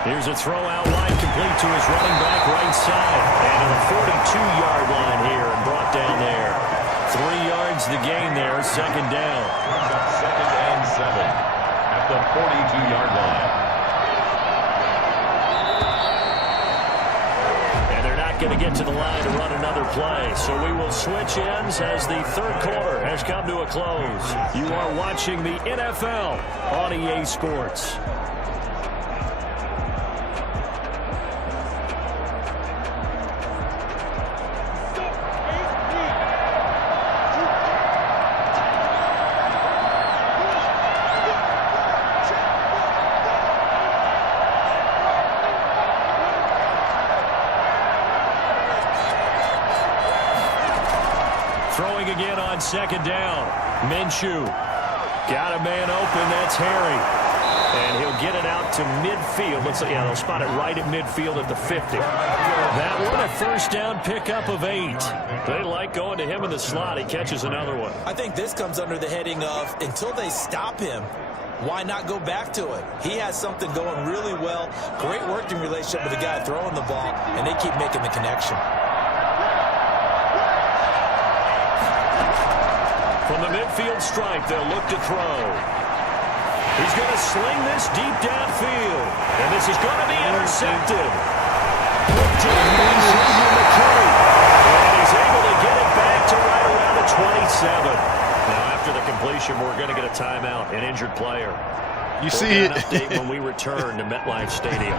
Here's a throw out wide, complete to his running back right side. And to the 42-yard line here and brought down there. 3 yards the gain there, 2nd down. 2nd and 7 at the 42-yard line. And they're not going to get to the line to run another play. So we will switch ends as the 3rd quarter has come to a close. You are watching the NFL on EA Sports. Throwing again on 2nd down. Minshew got a man open. That's Harry. And he'll get it out to midfield. Looks like, yeah, they'll spot it right at midfield at the 50. That one, a 1st down pickup of 8. They like going to him in the slot. He catches another one. I think this comes under the heading of until they stop him, why not go back to it? He has something going really well. Great working relationship with the guy throwing the ball, and they keep making the connection. From the midfield stripe, they'll look to throw. He's going to sling this deep downfield. And this is going to be intercepted. And he's able to get it back to right around the 27. Now, after the completion, we're going to get a timeout, an injured player. You see it. An update when we return to MetLife Stadium.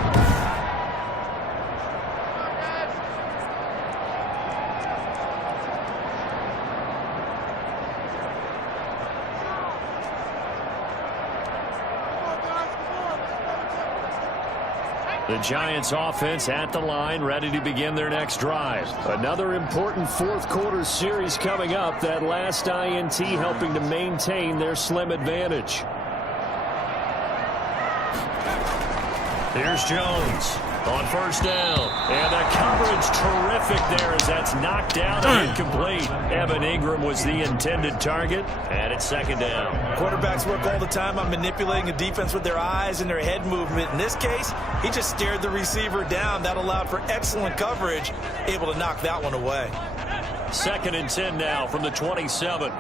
The Giants offense at the line, ready to begin their next drive. Another important 4th quarter series coming up. That last INT helping to maintain their slim advantage. Here's Jones on 1st down. And the coverage terrific there as that's knocked down and incomplete. Evan Ingram was the intended target. And it's 2nd down. Quarterbacks work all the time on manipulating a defense with their eyes and their head movement. In this case, he just stared the receiver down. That allowed for excellent coverage, able to knock that one away. 2nd and 10 now from the 27.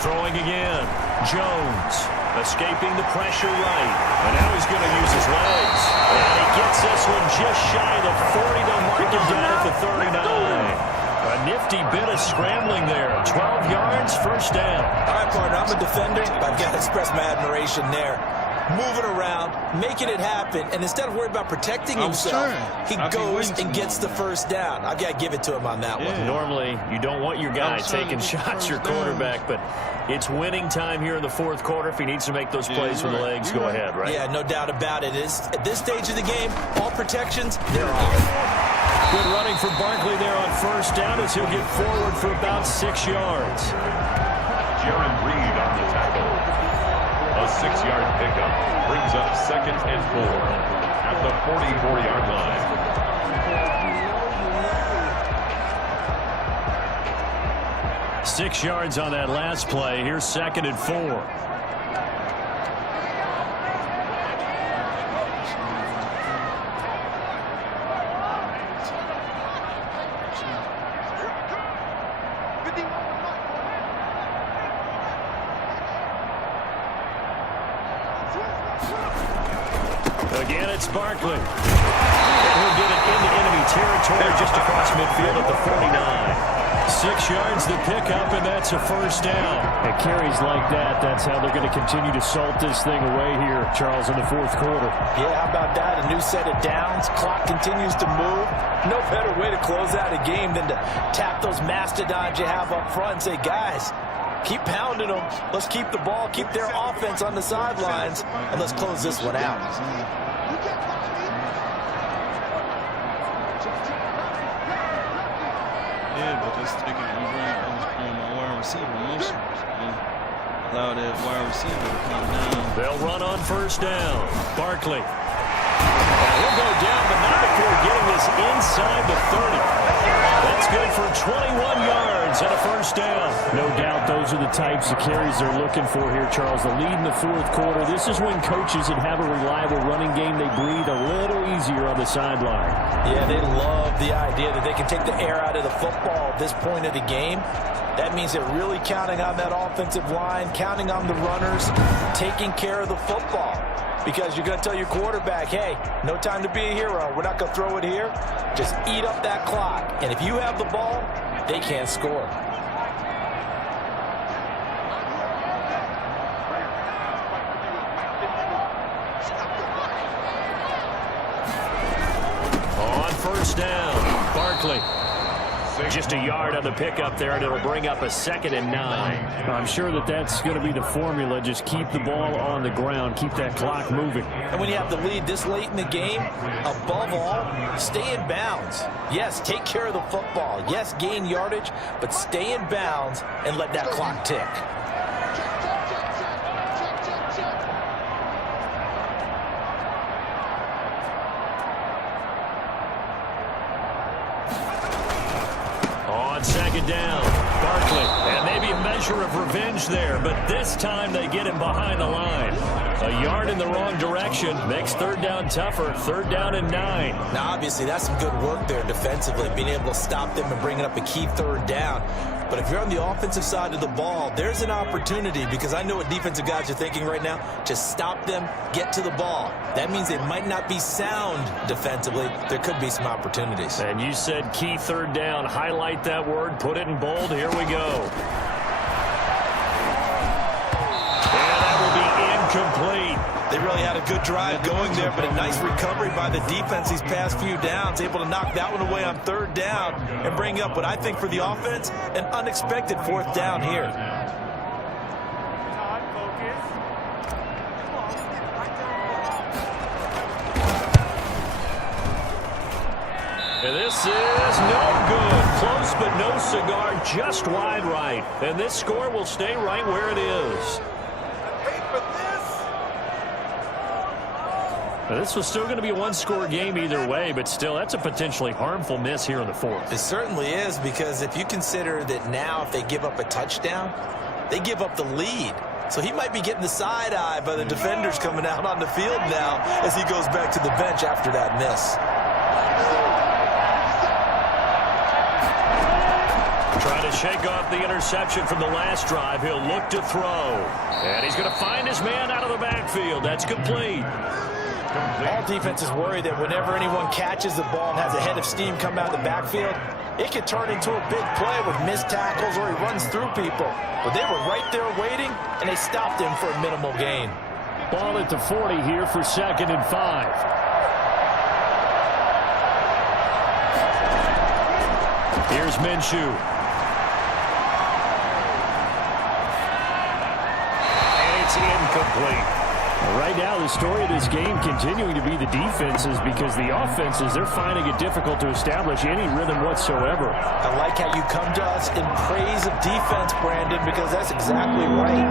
Throwing again. Jones escaping the pressure right. And now he's going to use his legs. And he gets this one just shy of the 40. They'll mark him down at the 39. A nifty bit of scrambling there. 12 yards, first down. All right, partner, I'm a defender, but I've got to express my admiration there. Moving around, making it happen, and instead of worrying about protecting himself, he goes and gets the first down. I've got to give it to him on that one. Normally, you don't want your guy taking shots, your quarterback, but it's winning time here in the fourth quarter. If he needs to make those plays with the legs, go ahead, right? Yeah, no doubt about it. At this stage of the game, all protections, they're off. Good running for Barkley there on first down as he'll get forward for about 6 yards. Jaron Reed on the tackle. A 6-yard pickup brings up 2nd and 4 at the 44-yard line. 6 yards on that last play. Here's 2nd and 4. Again, it's Barkley. And he'll get it into enemy territory just across midfield at the 49. 6 yards the pickup, and that's a first down. And carries like that, that's how they're going to continue to salt this thing away here, Charles, in the fourth quarter. Yeah, how about that? A new set of downs. Clock continues to move. No better way to close out a game than to tap those mastodons you have up front and say, guys, keep pounding them. Let's keep the ball, keep their offense on the sidelines, and let's close this one out. Yeah, but just taking my wide receiver motions. Allow that wide receiver to come down. They'll run on first down. Barkley. He'll go down, but not before getting this inside the 30. That's good for 21 yards and a first down. No doubt those are the types of carries they're looking for here, Charles. The lead in the fourth quarter. This is when coaches that have a reliable running game, they breathe a little easier on the sideline. Yeah, they love the idea that they can take the air out of the football at this point of the game. That means they're really counting on that offensive line, counting on the runners, taking care of the football. Because you're going to tell your quarterback, hey, no time to be a hero. We're not going to throw it here. Just eat up that clock. And if you have the ball, they can't score. On first down, Barkley. Just a yard on the pickup there, and it'll bring up a 2nd and 9. I'm sure that that's going to be the formula. Just keep the ball on the ground. Keep that clock moving. And when you have the lead this late in the game, above all, stay in bounds. Yes, take care of the football. Yes, gain yardage, but stay in bounds and let that clock tick. On 2nd down, Barkley. And maybe a measure of revenge there, but this time they get him behind the line. A yard in the wrong direction makes 3rd down tougher. 3rd down and 9. Now, obviously, that's some good work there defensively, being able to stop them and bringing up a key 3rd down. But if you're on the offensive side of the ball, there's an opportunity, because I know what defensive guys are thinking right now. Just stop them, get to the ball. That means they might not be sound defensively. There could be some opportunities. And you said key 3rd down. Highlight that word. Put it in bold. Here we go. And that will be incomplete. They really had a good drive going there, but a nice recovery by the defense these past few downs, able to knock that one away on 3rd down and bring up what I think for the offense, an unexpected 4th down here. And this is no good. Close but no cigar, just wide right. And this score will stay right where it is. Now, this was still going to be a one-score game either way, but still, that's a potentially harmful miss here in the fourth. It certainly is, because if you consider that now if they give up a touchdown, they give up the lead. So he might be getting the side eye by the defenders coming out on the field now as he goes back to the bench after that miss. Trying to shake off the interception from the last drive. He'll look to throw. And he's going to find his man out of the backfield. That's complete. All defenses worry that whenever anyone catches the ball and has a head of steam come out of the backfield, it could turn into a big play with missed tackles or he runs through people. But they were right there waiting, and they stopped him for a minimal gain. Ball at the 40 here for 2nd and 5. Here's Minshew. And it's incomplete. Right now, the story of this game continuing to be the defenses, because the offenses, they're finding it difficult to establish any rhythm whatsoever. I like how you come to us in praise of defense, Brandon, because that's exactly right.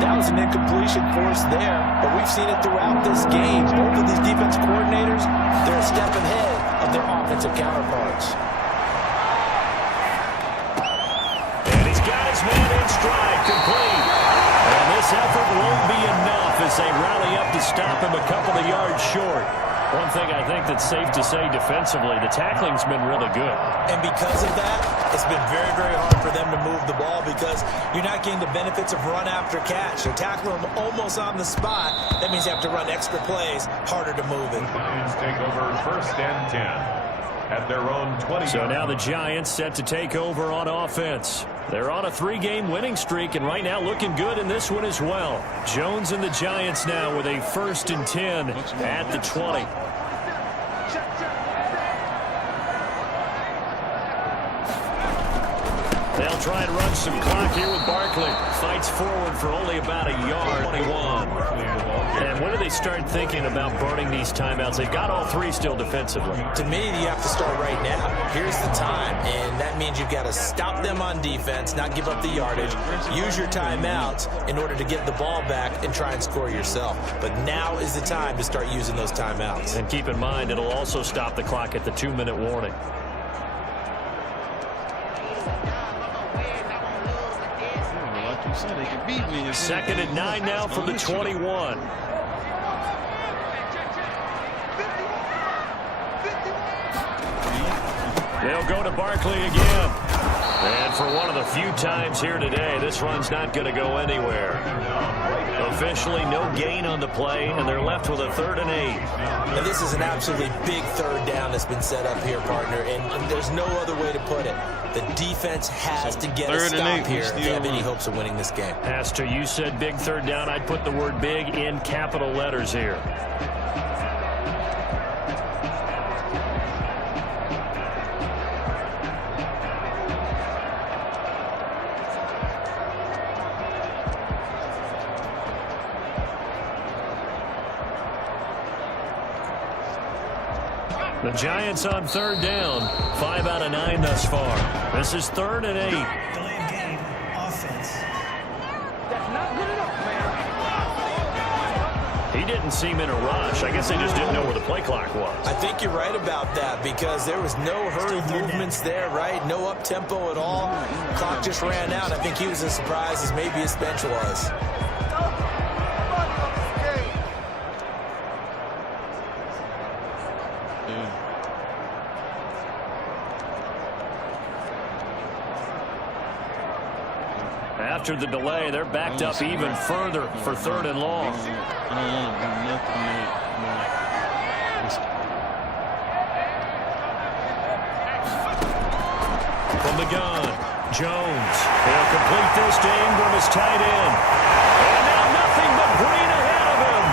That was an incompletion for us there, but we've seen it throughout this game. Both of these defense coordinators, they're a step ahead of their offensive counterparts. And he's got his man in stride, complete. And this effort won't be enough as they rally up to stop him a couple of yards short. One thing I think that's safe to say defensively, the tackling's been really good. And because of that, it's been very, very hard for them to move the ball because you're not getting the benefits of run after catch. They're tackling them almost on the spot. That means you have to run extra plays, harder to move it. Lions take over 1st and 10 at their own 20. So now the Giants set to take over on offense. They're on a 3-game winning streak, and right now looking good in this one as well. Jones and the Giants now with a 1st and 10 at the 20. They'll try and run some clock here with Barkley. Fights forward for only about a yard. 21. And when do they start thinking about burning these timeouts? They've got all 3 still defensively. To me, you have to start right now. Here's the time, and that means you've got to stop them on defense, not give up the yardage. Use your timeouts in order to get the ball back and try and score yourself. But now is the time to start using those timeouts. And keep in mind, it'll also stop the clock at the 2-minute warning. They can beat me. 2nd and 9 now from the 21. They'll go to Barkley again. And for one of the few times here today, this run's not going to go anywhere. Officially no gain on the play, and they're left with a 3rd and 8. And this is an absolutely big 3rd down that's been set up here, partner, and there's no other way to put it. The defense has to get a stop here if they have any hopes of winning this game. Pastor, you said big 3rd down. I'd put the word big in capital letters here. The Giants on 3rd down. 5 out of 9 thus far. This is 3rd and 8. Delay of game, offense. That's not good enough, man. He didn't seem in a rush. I guess they just didn't know where the play clock was. I think you're right about that because there was no hurried movements there, right? No up-tempo at all. Clock just ran out. I think he was as surprised as maybe his bench was. After the delay, they're backed up even further for 3rd and long. I don't want to do nothing. From the gun, Jones. He'll complete this to Ingram as tight end. And now nothing but green ahead of him.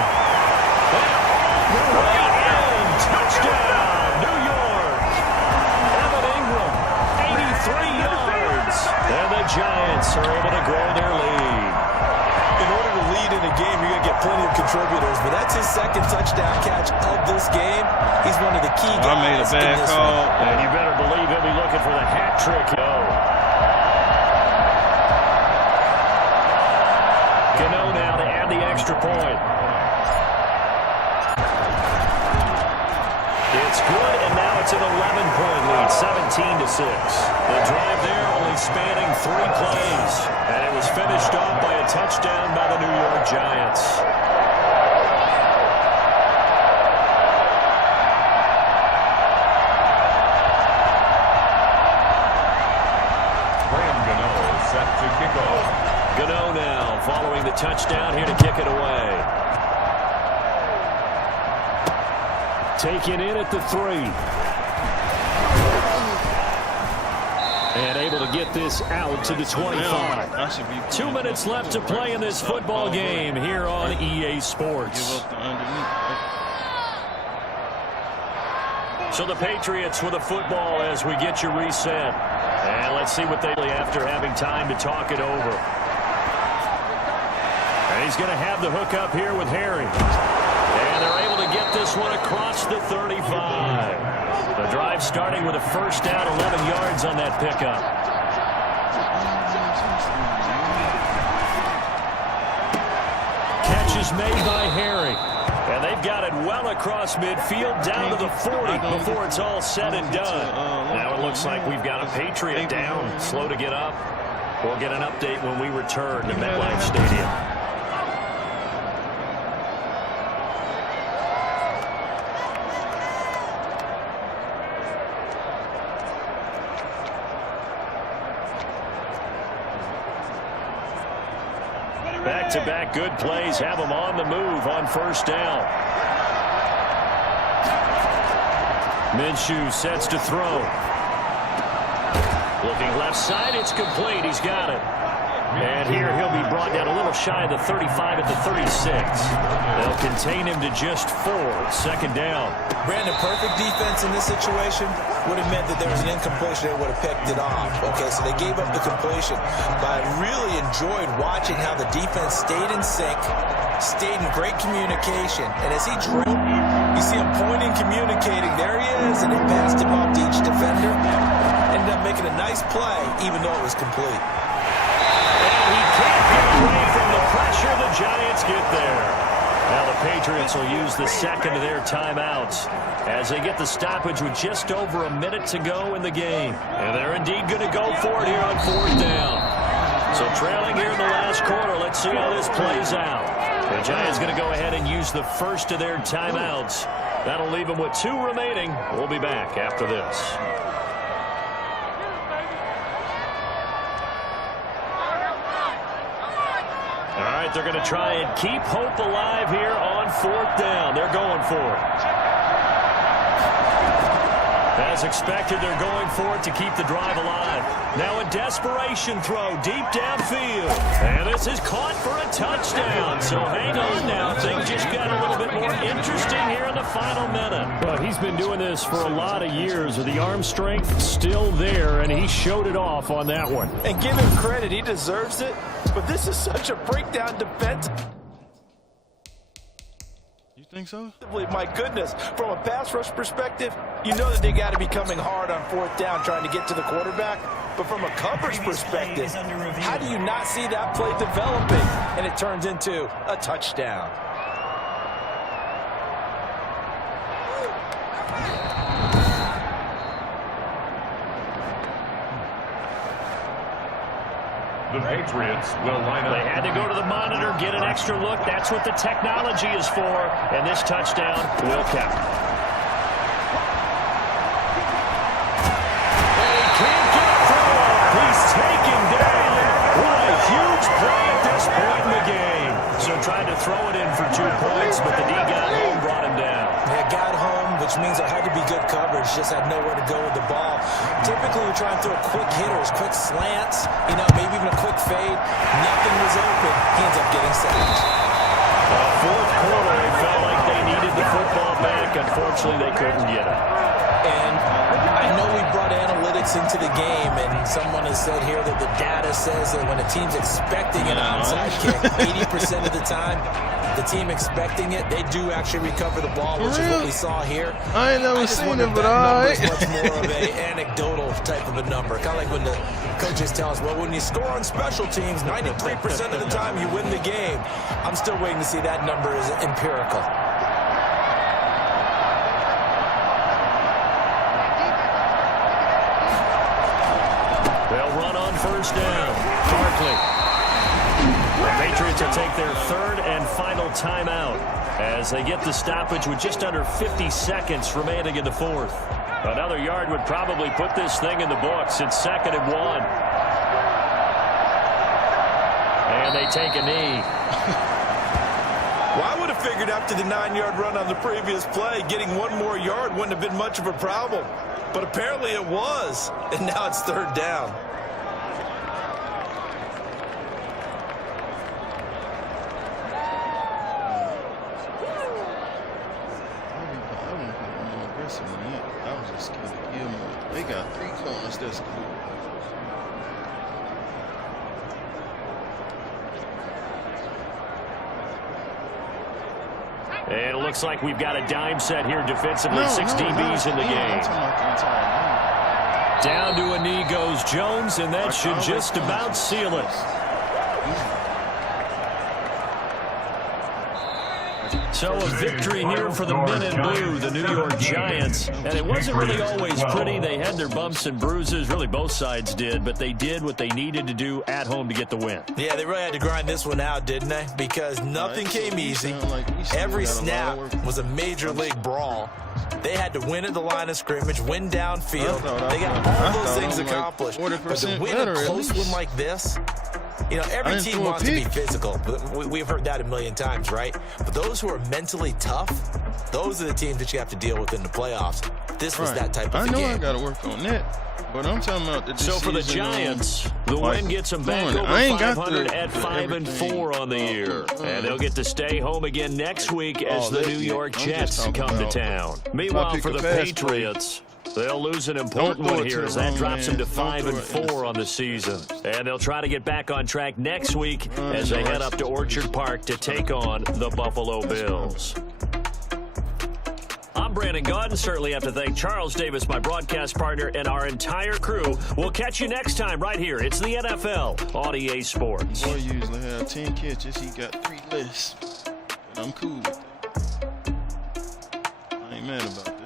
And the right end. Touchdown, New York. Evan Ingram, 83 yards. And the Giants are able to grow their lead. In order to lead in a game, you're going to get plenty of contributors, but that's his 2nd touchdown catch of this game. He's one of the key guys. I made a bad call. And you better believe he'll be looking for the hat trick. Cano now to add the extra point. It's good, and now it's an 11-point lead, 17-6. The drive there only spanning 3 plays, and it was finished off by a touchdown by the New York Giants. touchdown here to kick it away. Taken in at the 3. And able to get this out to the 25. 2 minutes left to play in this football game here on EA Sports. So the Patriots with a football as we get you reset. And let's see what they do after having time to talk it over. And he's going to have the hook up here with Harry. And they're able to get this one across the 35. The drive starting with a first down, 11 yards on that pickup. Catch is made by Harry. And they've got it well across midfield down to the 40 before it's all said and done. Now it looks like we've got a Patriot down, slow to get up. We'll get an update when we return to MetLife Stadium. Back-to-back good plays have them on the move on first down. Minshew sets to throw. Looking left side, it's complete. He's got it. And here he'll be brought down a little shy of the 35 at the 36. They'll contain him to just 4. Second down. Brandon, perfect defense in this situation would have meant that there was an incompletion. They would have picked it off. Okay, so they gave up the completion. But I really enjoyed watching how the defense stayed in sync, stayed in great communication. And as he drove, you see him pointing, communicating. There he is, and he passed him off to each defender. Ended up making a nice play, even though it was complete. He can't get away from the pressure. The Giants get there. Now the Patriots will use the second of their timeouts as they get the stoppage with just over a minute to go in the game. And they're indeed going to go for it here on fourth down. So trailing here in the last quarter, let's see how this plays out. The Giants going to go ahead and use the first of their timeouts. That'll leave them with 2 remaining. We'll be back after this. All right, they're going to try and keep hope alive here on fourth down. They're going for it. As expected, they're going for it to keep the drive alive. Now a desperation throw deep downfield. And this is caught for a touchdown. So hang on now. Things just got a little bit more interesting here in the final minute. Well, he's been doing this for a lot of years with the arm strength still there, and he showed it off on that one. And give him credit. He deserves it. But this is such a breakdown defense. You think so? My goodness, from a pass rush perspective, you know that they got to be coming hard on fourth down trying to get to the quarterback. But from a coverage perspective, how do you not see that play developing? And it turns into a touchdown. The Patriots will line up. They had to go to the monitor, get an extra look. That's what the technology is for. And this touchdown will count. And he can't get through. He's taken down. What a huge play at this point in the game. So tried to throw it in for 2 points, but the D got home, brought him down. Yeah, got home, which means there had to be good coverage. Just had nowhere to go with the ball. Typically, we try and throw quick hitters, quick slants, maybe even a quick fade. Nothing was open. He ends up getting sacked. Fourth quarter, they felt like they needed the football back. Unfortunately, they couldn't get it. And I know we brought analytics into the game, and someone has said here that the data says that when a team's expecting an onside kick, 80% of the time, the team expecting it, they do actually recover the ball, which is what we saw here. I ain't never seen it, but all right. Much more of an anecdotal type of a number. Kind of like when the coaches tell us, well, when you score on special teams, 93% of the time you win the game. I'm still waiting to see that number is empirical. They'll run on first down. Barkley. The Patriots will take their third and final timeout as they get the stoppage with just under 50 seconds remaining in the fourth. Another yard would probably put this thing in the books. It's 2nd and 1. And they take a knee. Well, I would have figured after the 9-yard run on the previous play, getting one more yard wouldn't have been much of a problem. But apparently it was, and now it's 3rd down. I was just scared to give them. They got 3 corners. That's cool. And it looks like we've got a dime set here defensively. 6 DBs in the game. Down to a knee goes Jones, and that should just about seal it. So a victory here for the men in blue, the New York Giants. And it wasn't really always pretty. They had their bumps and bruises. Really, both sides did. But they did what they needed to do at home to get the win. Yeah, they really had to grind this one out, didn't they? Because nothing came easy. Every snap was a major league brawl. They had to win at the line of scrimmage, win downfield. They got all those things accomplished. But to win a close one like this, you know, every team wants to be physical. We've heard that a million times, right? But those who are mentally tough, those are the teams that you have to deal with in the playoffs. This was that type of game. I know I got to work on that. But I'm talking about the So for the Giants, the win gets them back over 500 at 5-4 on the year. And they'll get to stay home again next week as the New York Jets come to town. Meanwhile, for the Patriots, they'll lose an important one here as that drops them to 5-4 on the season. And they'll try to get back on track next week as they head up to Orchard Park to take on the Buffalo Bills. I'm Brandon Gaudin. Certainly have to thank Charles Davis, my broadcast partner, and our entire crew. We'll catch you next time right here. It's the NFL on EA Sports. Boy usually have 10 catches. He got 3 less. But I'm cool with it. I ain't mad about it.